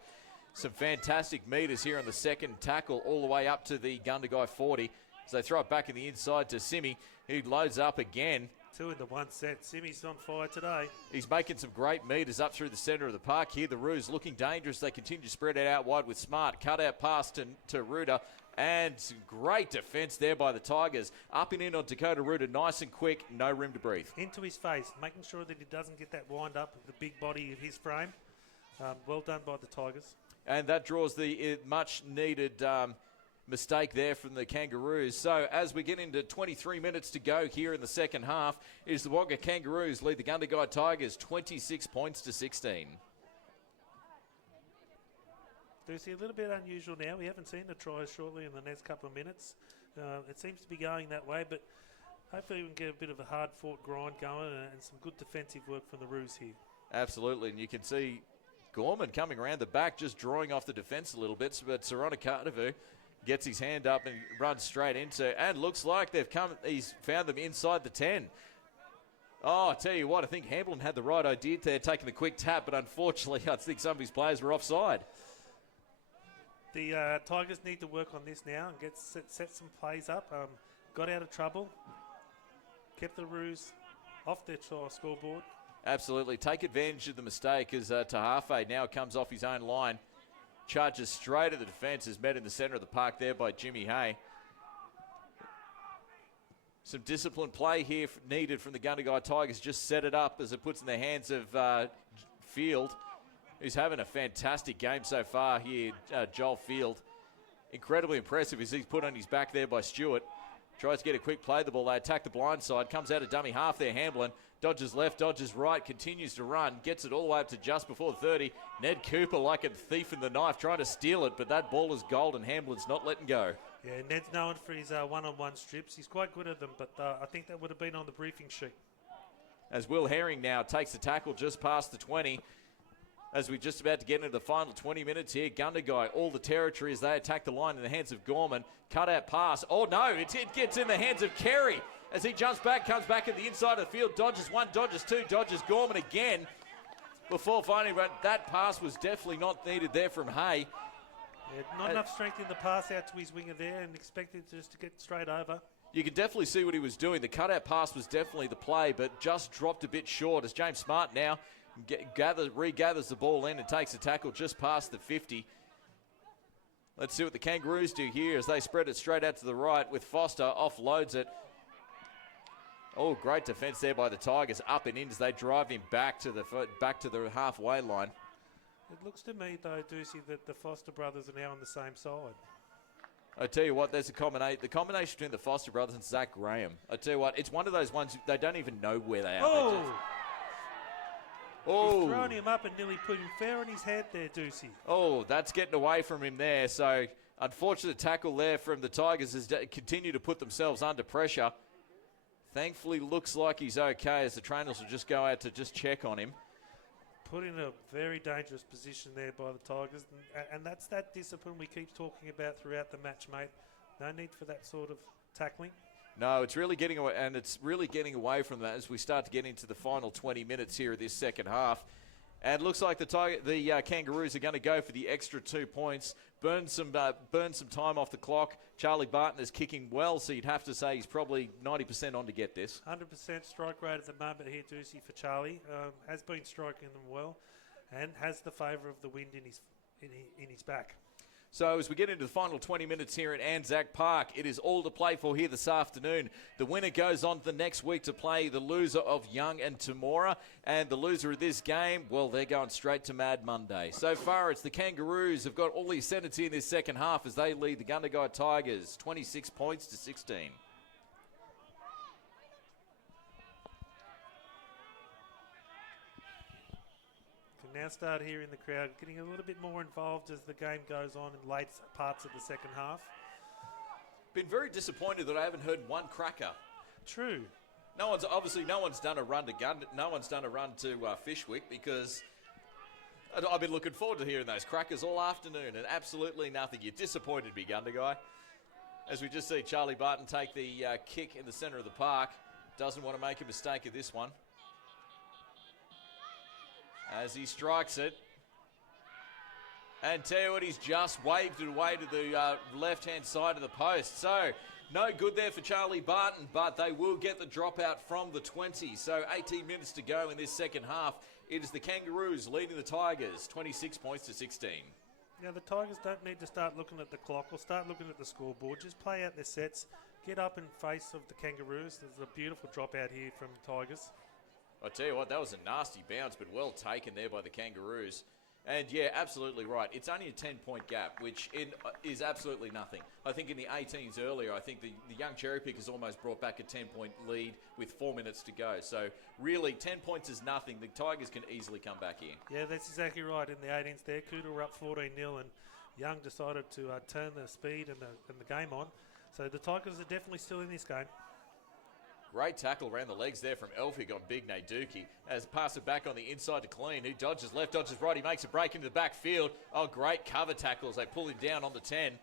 Some fantastic metres here on the second tackle all the way up to the Gundagai 40. So they throw it back in the inside to Simi, who loads up again. 2 in the 1 set. Simi's on fire today. He's making some great metres up through the centre of the park here. The Roos looking dangerous. They continue to spread it out wide with Smart. Cut out pass to Ruda. And some great defence there by the Tigers. Up and in on Dakota Ruda. Nice and quick. No room to breathe. Into his face. Making sure that he doesn't get that wind up with the big body of his frame. Well done by the Tigers. And that draws the much needed mistake there from the Kangaroos. So as we get into 23 minutes to go here in the second half, is the Wagga Kangaroos lead the Gundagai Tigers 26 points to 16. Lucy, a little bit unusual now. We haven't seen the tries shortly in the next couple of minutes. It seems to be going that way, but hopefully we can get a bit of a hard-fought grind going and some good defensive work from the Roos here. Absolutely, and you can see Gorman coming around the back, just drawing off the defence a little bit, but Soronakadavu gets his hand up and runs straight into, and looks like he's found them inside the 10. Oh, I tell you what, I think HAMBLIN had the right idea there, taking the quick tap, but unfortunately I think some of his players were offside. The Tigers need to work on this now and set some plays up. Got out of trouble, kept the Roos off their scoreboard. Absolutely, take advantage of the mistake as TAHAAFE now comes off his own line. Charges straight at the defence, is met in the centre of the park there by Jimmy Hay. Some disciplined play here needed from the Gundagai Tigers. Just set it up as it puts in the hands of Field, who's having a fantastic game so far here, Joel Field. Incredibly impressive as he's put on his back there by Stewart. Tries to get a quick play the ball. They attack the blind side. Comes out of dummy half there, HAMBLIN. Dodges left, dodges right, continues to run. Gets it all the way up to just before 30. Ned Cooper like a thief in the knife trying to steal it, but that ball is gold and HAMBLIN's not letting go. Yeah, Ned's known for his one-on-one strips. He's quite good at them, but I think that would have been on the briefing sheet. As Will Herring now takes the tackle just past the 20. As we're just about to get into the final 20 minutes here, Gundagai, all the territory as they attack the line in the hands of Gorman. Cut out pass. Oh no, it gets in the hands of Kerry. As he jumps back, comes back at the inside of the field, dodges one, dodges two, dodges Gorman again. Before finding that pass was definitely not needed there from Hay. Yeah, not enough strength in the pass out to his winger there and expected just to get straight over. You can definitely see what he was doing. The cutout pass was definitely the play, but just dropped a bit short as James Smart now regathers the ball in and takes a tackle just past the 50. Let's see what the Kangaroos do here as they spread it straight out to the right with Foster offloads it. Oh, great defence there by the Tigers, up and in as they drive him back to the halfway line. It looks to me, though, Deucey, that the Foster brothers are now on the same side. I tell you what, there's the combination between the Foster brothers and Zach Graham. I tell you what, it's one of those ones they don't even know where they are. Oh! Oh! He's thrown him up and nearly put him fair on his head there, Deucey. Oh, that's getting away from him there. So, unfortunate tackle there from the Tigers has continued to put themselves under pressure. Thankfully, looks like he's okay as the trainers will just go out to just check on him. Put in a very dangerous position there by the Tigers. And that's that discipline we keep talking about throughout the match, mate. No need for that sort of tackling. No, it's really getting away, and it's really getting away from that as we start to get into the final 20 minutes here of this second half. And it looks like the Kangaroos are going to go for the extra 2 points, burn some time off the clock. Charlie Barton is kicking well, so you'd have to say he's probably 90% on to get this. 100% strike rate at the moment here, Deucey, for Charlie. Has been striking them well and has the favour of the wind in his back. So as we get into the final 20 minutes here at Anzac Park, it is all to play for here this afternoon. The winner goes on the next week to play the loser of Young and Temora. And the loser of this game, well, they're going straight to Mad Monday. So far, it's the Kangaroos have got all the ascendancy in this second half as they lead the Gundagai Tigers 26 points to 16. Now start hearing the crowd getting a little bit more involved as the game goes on in late parts of the second half. Been very disappointed that I haven't heard one cracker. True. No one's done a run to Fishwick because I've been looking forward to hearing those crackers all afternoon and absolutely nothing. You disappointed me, Gundagai. As we just see Charlie Barton take the kick in the centre of the park. Doesn't want to make a mistake of this one. As he strikes it. And tell you what, he's just waved it away to the left-hand side of the post. So, no good there for Charlie Barton, but they will get the dropout from the 20. So, 18 minutes to go in this second half. It is the Kangaroos leading the Tigers, 26 points to 16. Now, the Tigers don't need to start looking at the clock or start looking at the scoreboard. Just play out their sets, get up in face of the Kangaroos. There's a beautiful dropout here from the Tigers. I tell you what, that was a nasty bounce, but well taken there by the Kangaroos. And yeah, absolutely right. It's only a 10-point gap, which is absolutely nothing. I think in the 18s earlier, I think the young cherry pickers almost brought back a 10-point lead with 4 minutes to go. So really, 10 points is nothing. The Tigers can easily come back here. Yeah, that's exactly right. In the 18s there, Cooter were up 14-0, and Young decided to turn the speed and the game on. So the Tigers are definitely still in this game. Great tackle around the legs there from ELPHICK on Big Naduki. As pass it back on the inside to Clean, who dodges left, dodges right. He makes a break into the backfield. Oh, great cover tackles. They pull him down on the 10.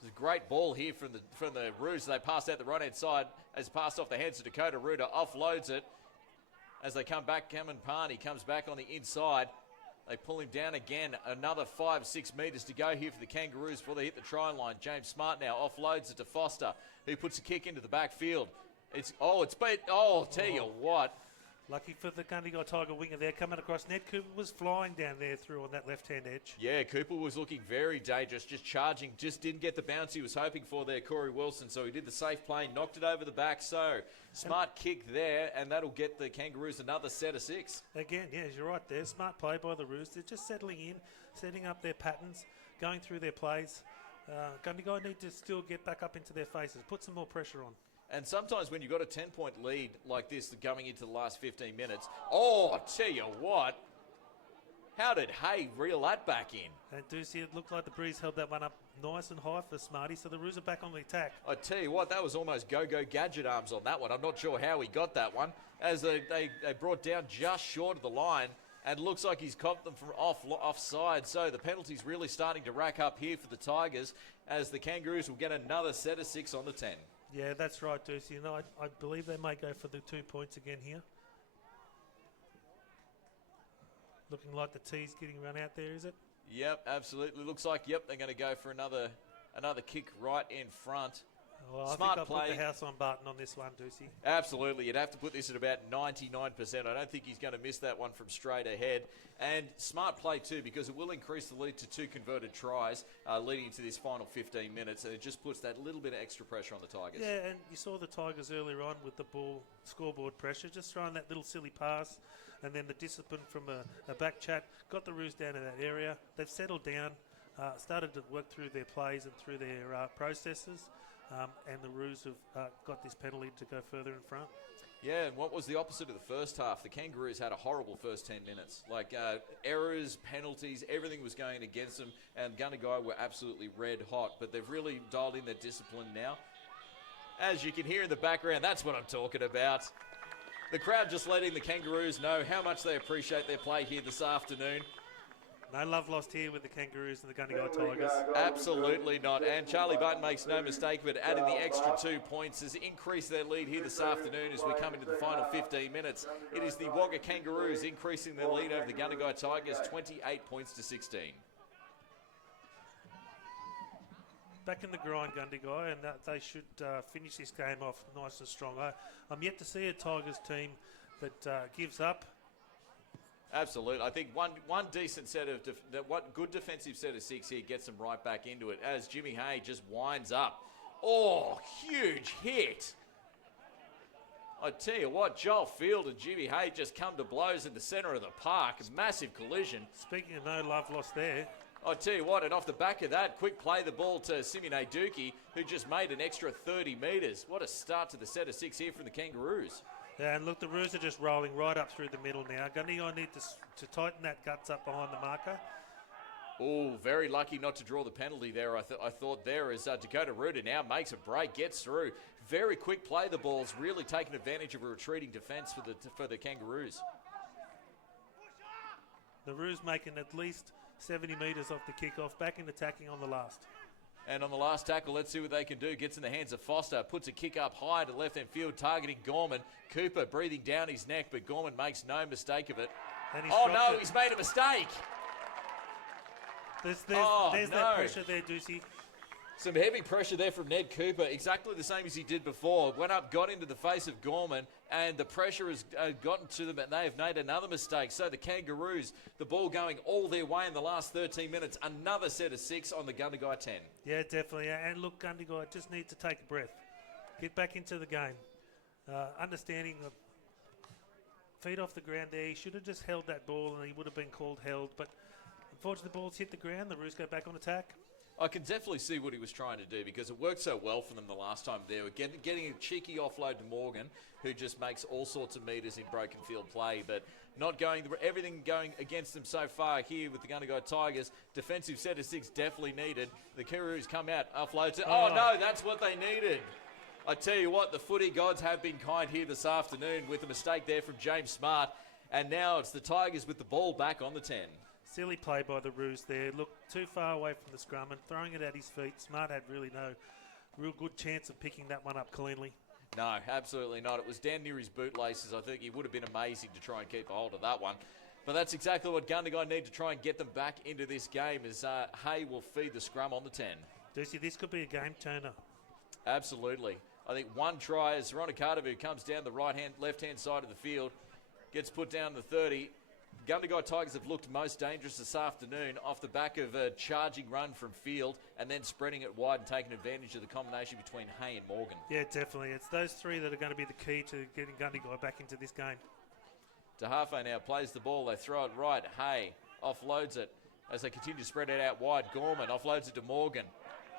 There's a great ball here from the Roos. They pass out the right-hand side as passed off the hands of Dakota Ruta. Offloads it. As they come back, Cameron Parney comes back on the inside. They pull him down again. Another 5-6 metres to go here for the Kangaroos before they hit the try line. James Smart now offloads it to Foster, who puts a kick into the backfield. I'll tell you what. Lucky for the Gundagai Tiger winger there, coming across. Ned Cooper was flying down there through on that left-hand edge. Yeah, Cooper was looking very dangerous, just charging, just didn't get the bounce he was hoping for there, Corey Wilson. So he did the safe play, knocked it over the back. So smart kick there, and that'll get the Kangaroos another set of 6. Again, yeah, you're right there. Smart play by the Roos. They're just settling in, setting up their patterns, going through their plays. Gundagai need to still get back up into their faces, put some more pressure on. And sometimes when you've got a 10-point lead like this going into the last 15 minutes, I tell you what, how did Hay reel that back in? And do see it looked like the breeze held that one up nice and high for Smarty, so the Roos are back on the attack. I tell you what, that was almost go-go gadget arms on that one. I'm not sure how he got that one, as they brought down just short of the line, and looks like he's caught them from offside. So the penalty's really starting to rack up here for the Tigers, as the Kangaroos will get another set of 6 on the 10. Yeah, that's right, Deuce. You know, I believe they may go for the 2 points again here. Looking like the T's getting run out there, is it? Yep, absolutely. Looks like, they're going to go for another kick right in front. Well, I Smart think I'll play. put the house on Barton on this one, Deucey. Absolutely. You'd have to put this at about 99%. I don't think he's going to miss that one from straight ahead. And smart play too, because it will increase the lead to 2 converted tries leading into this final 15 minutes. And it just puts that little bit of extra pressure on the Tigers. Yeah, and you saw the Tigers earlier on with the ball scoreboard pressure, just throwing that little silly pass, and then the discipline from a back chat got the Roos down in that area. They've settled down, started to work through their plays and through their processes. And the Roos have got this penalty to go further in front. Yeah, and what was the opposite of the first half? The Kangaroos had a horrible first 10 minutes. Like errors, penalties, everything was going against them, and Gundagai were absolutely red hot. But they've really dialed in their discipline now. As you can hear in the background, that's what I'm talking about. The crowd just letting the Kangaroos know how much they appreciate their play here this afternoon. No love lost here with the Kangaroos and the Gundagai Tigers. Absolutely not. And Charlie Barton makes no mistake of it, adding the extra 2 points has increased their lead here this afternoon as we come into the final 15 minutes. It is the Wagga Kangaroos increasing their lead over the Gundagai Tigers, 28 points to 16. Back in the grind, Gundagai, and they should finish this game off nice and strong. I'm yet to see a Tigers team that gives up. Absolutely. I think one decent set of good defensive set of 6 here gets them right back into it as Jimmy Hay just winds up. Oh, huge hit. I tell you what, Joel Field and Jimmy Hay just come to blows in the centre of the park. A massive collision. Speaking of no love lost there. I tell you what, and off the back of that, quick play the ball to Simone Dookie, who just made an extra 30 metres. What a start to the set of 6 here from the Kangaroos. Yeah, and look, the Roos are just rolling right up through the middle now. Gundagai need to tighten that guts up behind the marker. Oh, very lucky not to draw the penalty there. I thought there as Dakota Ruta now makes a break, gets through. Very quick play the ball's really taking advantage of a retreating defence for the Kangaroos. The Roos making at least 70 metres off the kickoff, back in attacking on the last. And on the last tackle, let's see what they can do. Gets in the hands of Foster, puts a kick up high to left-hand field, targeting Gorman. Cooper breathing down his neck, but Gorman makes no mistake of it. Oh no, he's made a mistake. There's that pressure there, Deucey. Some heavy pressure there from Ned Cooper, exactly the same as he did before. Went up, got into the face of Gorman, and the pressure has gotten to them, and they have made another mistake. So the Kangaroos, the ball going all their way in the last 13 minutes. Another set of 6 on the Gundagai 10. Yeah, definitely. And look, Gundagai just need to take a breath. Get back into the game. Understanding the feet off the ground there. He should have just held that ball, and he would have been called held. But unfortunately, the ball's hit the ground. The Roos go back on attack. I can definitely see what he was trying to do because it worked so well for them the last time they were getting a cheeky offload to Morgan, who just makes all sorts of metres in broken field play, but not going everything going against them so far here with the Gundagai Tigers. Defensive set of 6 definitely needed. The Kangaroos come out, offloads it. Oh no, that's what they needed. I tell you what, the footy gods have been kind here this afternoon with a mistake there from James Smart, and now it's the Tigers with the ball back on the 10. Silly play by the Roos there. Look, too far away from the scrum and throwing it at his feet. Smart had really no real good chance of picking that one up cleanly. No, absolutely not. It was down near his bootlaces. I think he would have been amazing to try and keep a hold of that one. But that's exactly what Gundagai need to try and get them back into this game as Hay will feed the scrum on the 10. Deucey, this could be a game turner. Absolutely. I think one try as Soronakadavu comes down the left-hand side of the field, gets put down the 30. Gundagai Tigers have looked most dangerous this afternoon off the back of a charging run from field and then spreading it wide and taking advantage of the combination between Hay and Morgan. Yeah, definitely. It's those 3 that are going to be the key to getting Gundagai back into this game. TAHAAFE now plays the ball. They throw it right. Hay offloads it as they continue to spread it out wide. Gorman offloads it to Morgan.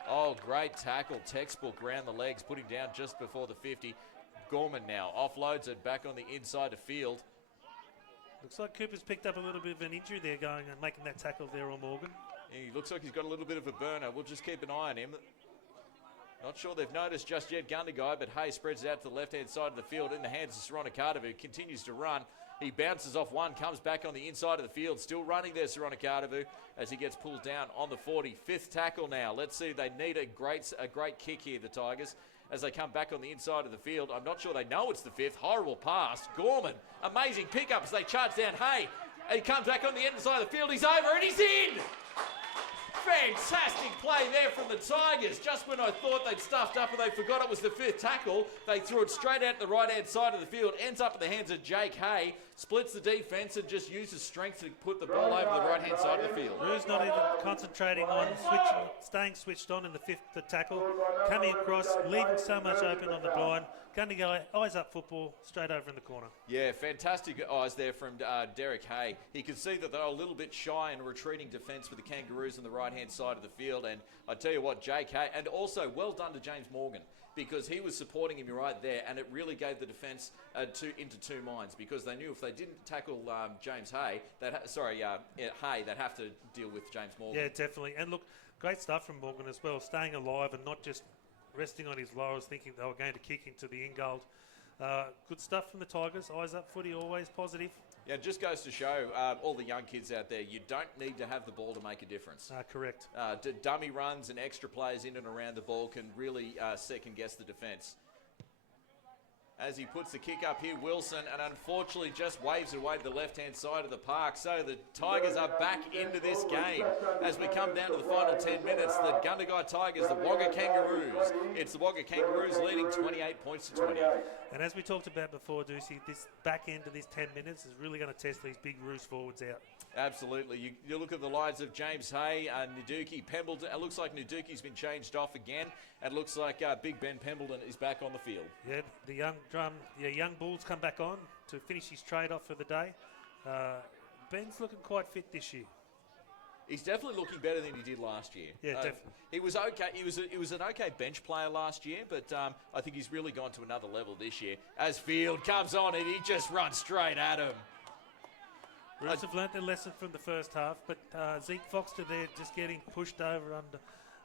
Oh, great tackle. Textbook round the legs, putting down just before the 50. Gorman now offloads it back on the inside of field. Looks like Cooper's picked up a little bit of an injury there going and making that tackle there on Morgan. He looks like he's got a little bit of a burner. We'll just keep an eye on him. Not sure they've noticed just yet Gundagai, but Hay spreads it out to the left-hand side of the field in the hands of Soronakadavu, continues to run. He bounces off one, comes back on the inside of the field, still running there, Soronakadavu, as he gets pulled down on the 40. 5th tackle now. Let's see, they need a great kick here, the Tigers, as they come back on the inside of the field. I'm not sure they know it's the 5th. Horrible pass. Gorman, amazing pickup as they charge down Hay. He comes back on the inside of the field. He's over and he's in. Fantastic play there from the Tigers. Just when I thought they'd stuffed up and they forgot it was the 5th tackle, they threw it straight out the right-hand side of the field. Ends up in the hands of Jake Hay. Splits the defence and just uses strength to put the ball over the right-hand side of the field. Roos not even concentrating on staying switched on in the 5th tackle. Coming across, leaving so much open on the blind. Gundagai, eyes up football, straight over in the corner. Yeah, fantastic eyes there from Derek Hay. He could see that they were a little bit shy in retreating defence with the Kangaroos on the right-hand side of the field. And I tell you what, Jake Hay, and also well done to James Morgan, because he was supporting him right there, and it really gave the defence into two minds, because they knew if they didn't tackle James Hay, Hay, they'd have to deal with James Morgan. Yeah, definitely. And look, great stuff from Morgan as well, staying alive and not just resting on his laurels, thinking they were going to kick into the in-goal. Good stuff from the Tigers. Eyes up footy, always positive. Yeah, it just goes to show all the young kids out there, you don't need to have the ball to make a difference. Correct. Dummy runs and extra plays in and around the ball can really second-guess the defence. As he puts the kick up here, Wilson, and unfortunately just waves it away to the left-hand side of the park. So the Tigers are back into this game. As we come down to the final 10 minutes, the Gundagai Tigers, the Wagga Kangaroos. It's the Wagga Kangaroos leading 28 points to 20. And as we talked about before, Deucey, this back end of this 10 minutes is really going to test these big Roos forwards out. Absolutely. You look at the lines of James Hay, Naduki, Pembleton. It looks like Naduki's been changed off again. And it looks like Big Ben Pembleton is back on the field. Yeah, the young Bulls come back on to finish his trade off for the day. Ben's looking quite fit this year. He's definitely looking better than he did last year. Yeah, definitely. He was okay. He was an okay bench player last year, but I think he's really gone to another level this year. As Field comes on and he just runs straight at him. Roos have learnt their lesson from the first half, but Zeke Foxter there just getting pushed over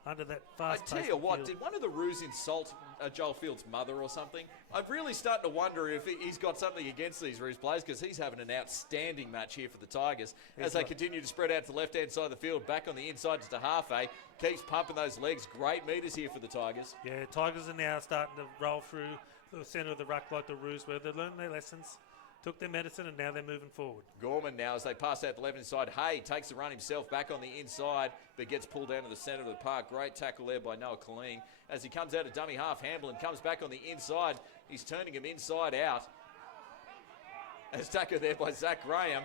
under that fast pace. I tell you what, field. did one of the Roos insult Joel Field's mother or something? I'm really starting to wonder if he's got something against these Roos players, because he's having an outstanding match here for the Tigers as they continue to spread out to the left-hand side of the field, back on the inside to TAHAAFE. Keeps pumping those legs. Great meters here for the Tigers. Yeah, Tigers are now starting to roll through the centre of the ruck like the Roos were. They've learned their lessons, took their medicine, and now they're moving forward. Gorman now, as they pass out the left-hand side. Hay takes the run himself back on the inside, but gets pulled down to the centre of the park. Great tackle there by Noah Colleen. As he comes out of dummy half, HAMBLIN comes back on the inside. He's turning him inside out. As tackle there by Zach Graham.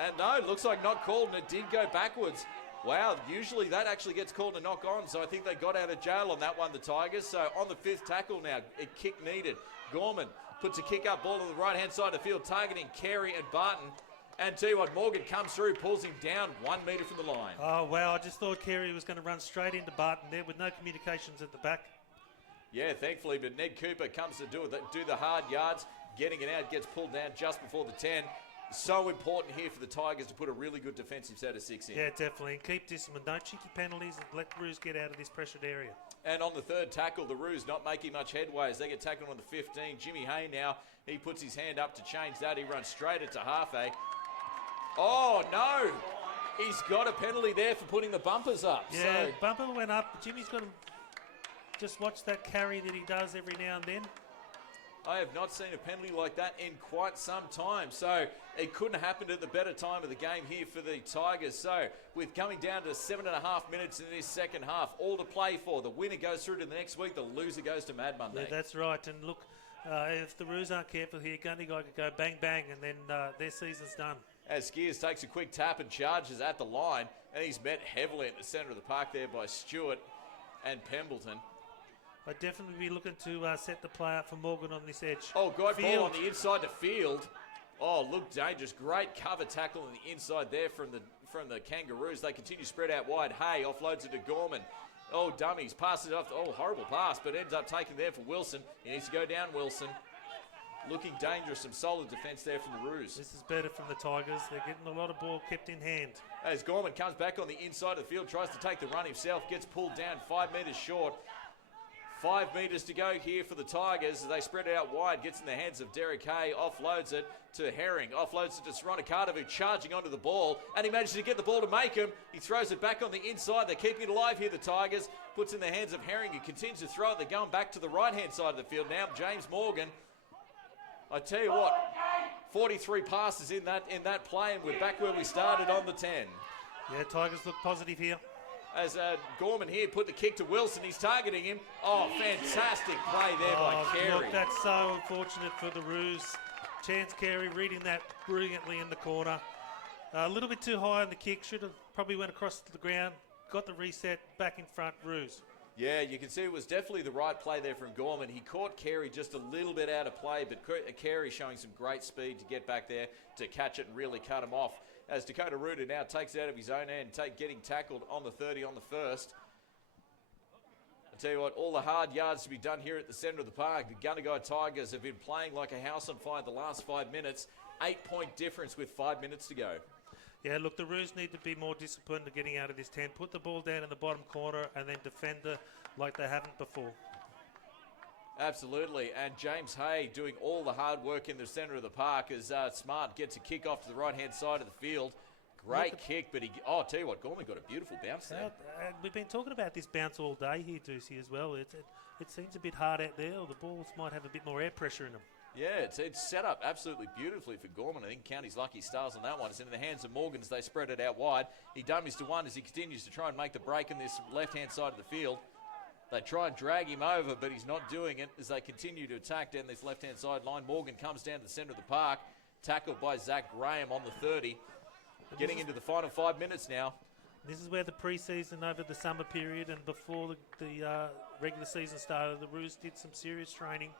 And no, looks like not called, and it did go backwards. Wow, usually that actually gets called a knock on, so I think they got out of jail on that one, the Tigers. So on the 5th tackle now, a kick needed. Gorman puts a kick-up ball on the right-hand side of the field, targeting Carey and Barton. And tell you what, Morgan comes through, pulls him down 1 metre from the line. Oh, wow, I just thought Carey was going to run straight into Barton there with no communications at the back. Yeah, thankfully, but Ned Cooper comes to do the hard yards, getting it out, gets pulled down just before the 10. So important here for the Tigers to put a really good defensive set of 6 in. Yeah, definitely. And keep discipline. Don't cheeky penalties and let Roos get out of this pressured area. And on the 3rd tackle, the Roos not making much headway as they get tackled on the 15. Jimmy Hay now, he puts his hand up to change that. He runs straight at TAHAAFE. Oh, no. He's got a penalty there for putting the bumpers up. Yeah, so bumper went up. Jimmy's got to just watch that carry that he does every now and then. I have not seen a penalty like that in quite some time. So it couldn't have happened at the better time of the game here for the Tigers. So with coming down to 7.5 minutes in this second half, all to play for. The winner goes through to the next week. The loser goes to Mad Monday. Yeah, that's right. And look, if the Roos aren't careful here, Gundagai could go bang, bang, and then their season's done. As Skeers takes a quick tap and charges at the line, and he's met heavily in the centre of the park there by Stewart and Pembleton. I'd definitely be looking to set the play up for Morgan on this edge. Oh, good ball on the inside to Field. Oh, look dangerous. Great cover tackle on the inside there from the Kangaroos. They continue to spread out wide. Hay offloads it to Gorman. Oh, dummies. Passes it off. Oh, horrible pass, but ends up taking there for Wilson. He needs to go down, Wilson. Looking dangerous. Some solid defence there from the Roos. This is better from the Tigers. They're getting a lot of ball kept in hand. As Gorman comes back on the inside of the field, tries to take the run himself, gets pulled down 5 metres short. 5 metres to go here for the Tigers. They spread it out wide, gets in the hands of Derek Hay, offloads it to Herring, offloads it to Soronakadavu, charging onto the ball, and he manages to get the ball to MAKEHAM. He throws it back on the inside. They're keeping it alive here, the Tigers. Puts in the hands of Herring, who continues to throw it. They're going back to the right-hand side of the field now. James Morgan. I tell you what, 43 passes in that play, and we're back where we started on the 10. Yeah, Tigers look positive here. As Gorman here put the kick to Wilson, he's targeting him. Oh, fantastic play there by Carey. Look, that's so unfortunate for the Roos. Chance Carey reading that brilliantly in the corner. A little bit too high on the kick, should have probably went across to the ground, got the reset, back in front, Roos. Yeah, you can see it was definitely the right play there from Gorman. He caught Carey just a little bit out of play, but Carey showing some great speed to get back there to catch it and really cut him off. As Dakota Ruta now takes it out of his own end, getting tackled on the 30 on the first. I tell you what, all the hard yards to be done here at the centre of the park. The Gundagai Tigers have been playing like a house on fire the last 5 minutes. 8-point difference with 5 minutes to go. Yeah, look, the Roos need to be more disciplined in getting out of this 10. Put the ball down in the bottom corner and then defend like they haven't before. Absolutely, and James Hay doing all the hard work in the centre of the park as Smart gets a kick off to the right-hand side of the field. Great kick, but I'll tell you what, Gorman got a beautiful bounce there. We've been talking about this bounce all day here, Deucey, as well. It seems a bit hard out there, or the balls might have a bit more air pressure in them. Yeah, it's set up absolutely beautifully for Gorman. I think County's lucky stars on that one. It's in the hands of Morgan as they spread it out wide. He dummies to one as he continues to try and make the break in this left-hand side of the field. They try and drag him over, but he's not doing it as they continue to attack down this left-hand side line. Morgan comes down to the centre of the park, tackled by Zach Graham on the 30. Getting into the final 5 minutes now. This is where the pre-season over the summer period and before the regular season started, the Roos did some serious training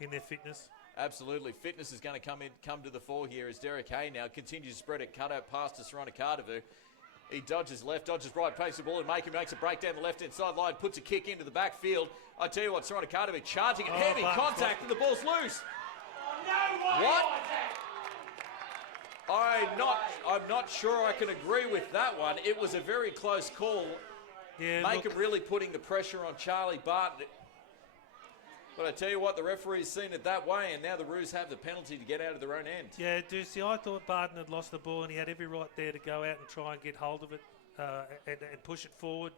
in their fitness. Absolutely. Fitness is going to come to the fore here as Derek Hay now continues to spread it, cut out past to Soronakadavu. He dodges left, dodges right, plays the ball, and makes a break down the left-hand sideline, puts a kick into the backfield. I tell you what, Soronakadavu charging and heavy contact, and the ball's loose. What? I'm not sure I can agree with that one. It was a very close call. Yeah, Makeham really putting the pressure on Charlie Barton. But I tell you what, the referee's seen it that way, and now the Roos have the penalty to get out of their own end. Yeah, Deucey, I thought Barton had lost the ball, and he had every right there to go out and try and get hold of it and push it forward.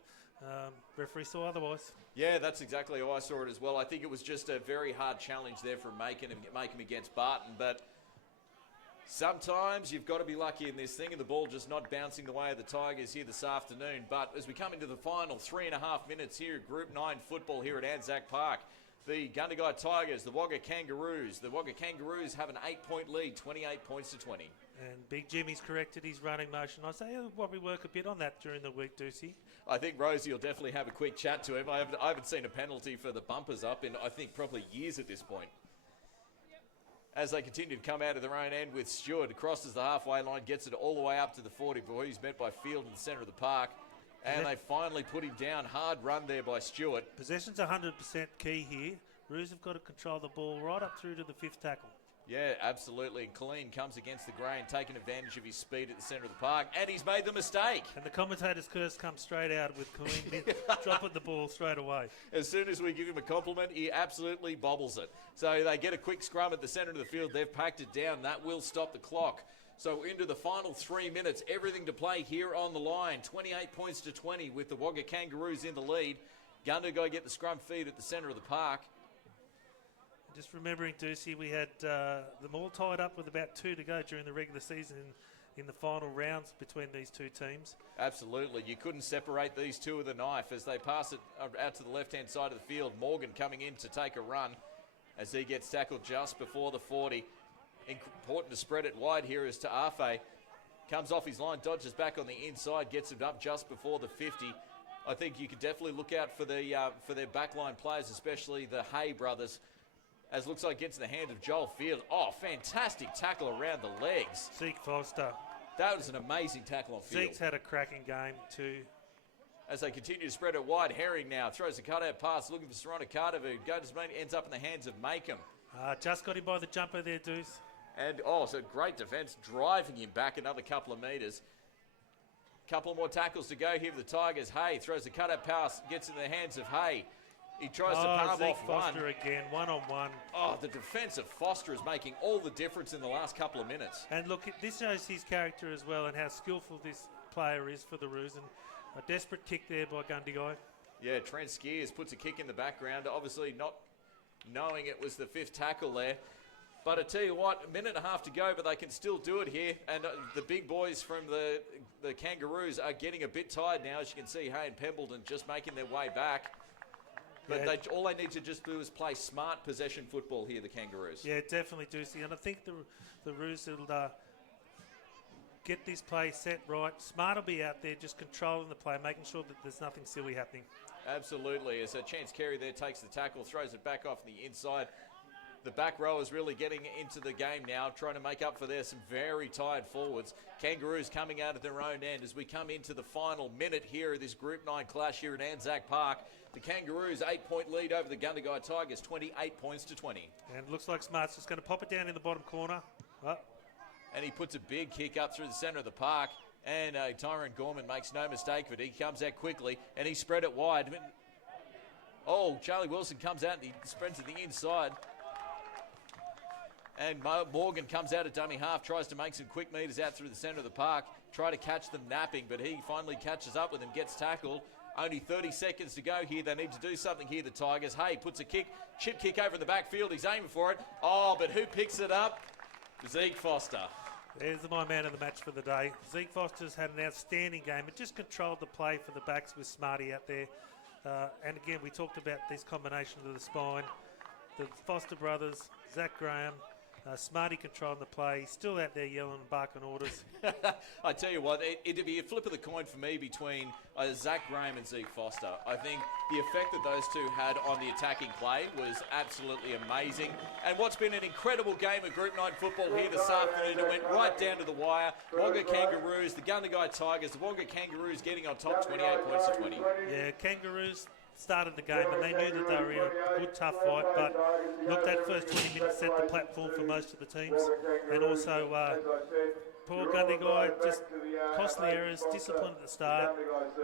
Referee saw otherwise. Yeah, that's exactly how I saw it as well. I think it was just a very hard challenge there from Makeham against Barton, but sometimes you've got to be lucky in this thing, and the ball just not bouncing the way of the Tigers here this afternoon. But as we come into the final 3.5 minutes here, Group 9 football here at Anzac Park, the Gundagai Tigers, the Wagga Kangaroos. The Wagga Kangaroos have an 8-point lead, 28 points to 20. And Big Jimmy's corrected his running motion. I say he'll probably work a bit on that during the week, Deucey. I think Rosie will definitely have a quick chat to him. I haven't seen a penalty for the bumpers up in, I think, probably years at this point. As they continue to come out of their own end with Stewart, crosses the halfway line, gets it all the way up to the 40 before he's met by Field in the centre of the park. And they finally put him down. Hard run there by Stewart. Possession's 100% key here. Roos have got to control the ball right up through to the 5th tackle. Yeah, absolutely. And Colleen comes against the grain, taking advantage of his speed at the centre of the park, and he's made the mistake. And the commentator's curse comes straight out with Colleen dropping the ball straight away. As soon as we give him a compliment, he absolutely bobbles it. So they get a quick scrum at the centre of the field. They've packed it down. That will stop the clock. So into the final 3 minutes, everything to play here on the line. 28 points to 20 with the Wagga Kangaroos in the lead. Gundagai get the scrum feed at the centre of the park. Just remembering, Deucey, we had them all tied up with about 2 to go during the regular season in the final rounds between these two teams. Absolutely. You couldn't separate these two with a knife as they pass it out to the left-hand side of the field. Morgan coming in to take a run as he gets tackled just before the 40. Important to spread it wide here as TAHAAFE comes off his line, dodges back on the inside, gets it up just before the 50. I think you could definitely look out for their backline players, especially the Hay brothers, as looks like gets in the hand of Joel Field. Oh, fantastic tackle around the legs. Zeke Foster. That was an amazing tackle on Field. Zeke's had a cracking game too. As they continue to spread it wide, Herring now throws a cutout pass, looking for Soronakadavu. Ends up in the hands of Makeham. Just got him by the jumper there, Deuce. And, so great defence, driving him back another couple of metres. Couple more tackles to go here for the Tigers. Hay throws a cutout pass, gets in the hands of Hay. He tries to palm Zeke off Foster one. again, one-on-one. Oh, the defence of Foster is making all the difference in the last couple of minutes. And look, this shows his character as well and how skillful this player is for the Roos. And a desperate kick there by Gundagai. Yeah, Trent SKEERS puts a kick in the background, obviously not knowing it was the 5th tackle there. But I tell you what, a minute and a half to go, but they can still do it here. And the big boys from the Kangaroos are getting a bit tired now. As you can see, Hay and Pembledon just making their way back. But Yeah. all they need to just do is play smart possession football here, the Kangaroos. Yeah, definitely, Deucey. And I think the Roos will get this play set right. Smart will be out there just controlling the play, making sure that there's nothing silly happening. Absolutely. As Chance Carey there takes the tackle, throws it back off the inside. The back row is really getting into the game now, trying to make up for some very tired forwards. Kangaroos coming out of their own end as we come into the final minute here of this Group 9 clash here at Anzac Park. The Kangaroos 8-point lead over the Gundagai Tigers, 28 points to 20. And it looks like Smart's just going to pop it down in the bottom corner. Oh. And he puts a big kick up through the centre of the park. And Tyron GORMAN makes no mistake of it. He comes out quickly and he spread it wide. Oh, Charlie Wilson comes out and he spreads to the inside. And Morgan comes out at dummy half, tries to make some quick meters out through the centre of the park, try to catch them napping, but he finally catches up with them, gets tackled. Only 30 seconds to go here. They need to do something here, the Tigers. Hay puts a chip kick over in the backfield. He's aiming for it. Oh, but who picks it up? Zeke Foster. There's my man of the match for the day. Zeke Foster's had an outstanding game. It just controlled the play for the backs with Smarty out there. And again, we talked about these combinations of the spine. The Foster brothers, Zach Graham, Smarty controlling the play, still out there yelling and barking orders. I tell you what, it'd be a flip of the coin for me between Zach Graham and Zeke Foster. I think the effect that those two had on the attacking play was absolutely amazing. And what's been an incredible game of Group 9 football here this afternoon, it went right down to the wire. Wonga Kangaroos, the Gundagai Tigers, the Wonga Kangaroos getting on top 28 points to 20. Yeah, Kangaroos started the game and they knew that they were in a good tough fight, but look, that first 20 minutes set the platform for most of the teams. And also poor Gundagai, just costly errors, discipline at the start,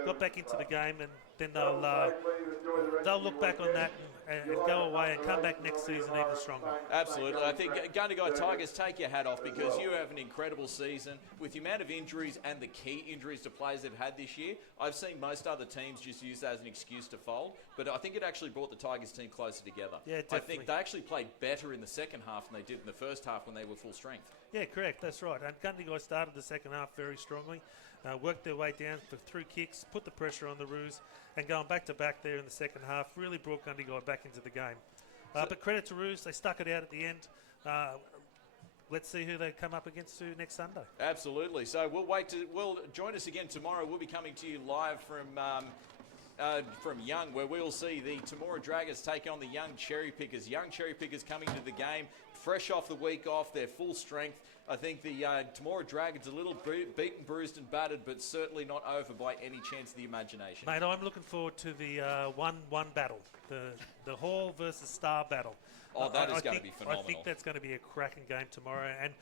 got back into the game, and then they'll look back on that and go away and come back next season even stronger. Absolutely. I think Gundagai Tigers, take your hat off because you have an incredible season. With the amount of injuries and the key injuries to players they've had this year, I've seen most other teams just use that as an excuse to fold, but I think it actually brought the Tigers team closer together. Yeah, definitely. I think they actually played better in the second half than they did in the first half when they were full strength. Yeah, correct. That's right. And Gundagai started the second half very strongly, worked their way down through kicks, put the pressure on the Roos, and going back to back there in the second half really brought Gundagai back into the game. But credit to Roos, they stuck it out at the end. Let's see who they come up against next Sunday. Absolutely. So we'll join us again tomorrow. We'll be coming to you live from Young, where we'll see the Temora Dragons take on the Young Cherry Pickers. Young Cherry Pickers coming to the game, fresh off the week off, they're full strength. I think the Temora Dragons a little beaten, bruised and battered, but certainly not over by any chance of the imagination. Mate, I'm looking forward to the 1-1 battle, the Hall versus Star battle. Oh, that is going to be phenomenal. I think that's going to be a cracking game tomorrow. And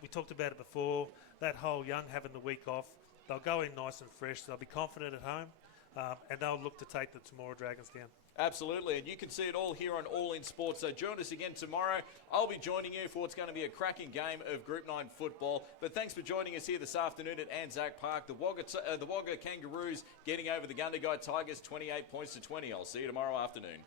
we talked about it before, that whole Young having the week off. They'll go in nice and fresh. They'll be confident at home. And they'll look to take the Temora Dragons down. Absolutely, and you can see it all here on All In Sports. So join us again tomorrow. I'll be joining you for what's going to be a cracking game of Group 9 football. But thanks for joining us here this afternoon at Anzac Park. The Wagga Kangaroos getting over the Gundagai Tigers 28 points to 20. I'll see you tomorrow afternoon.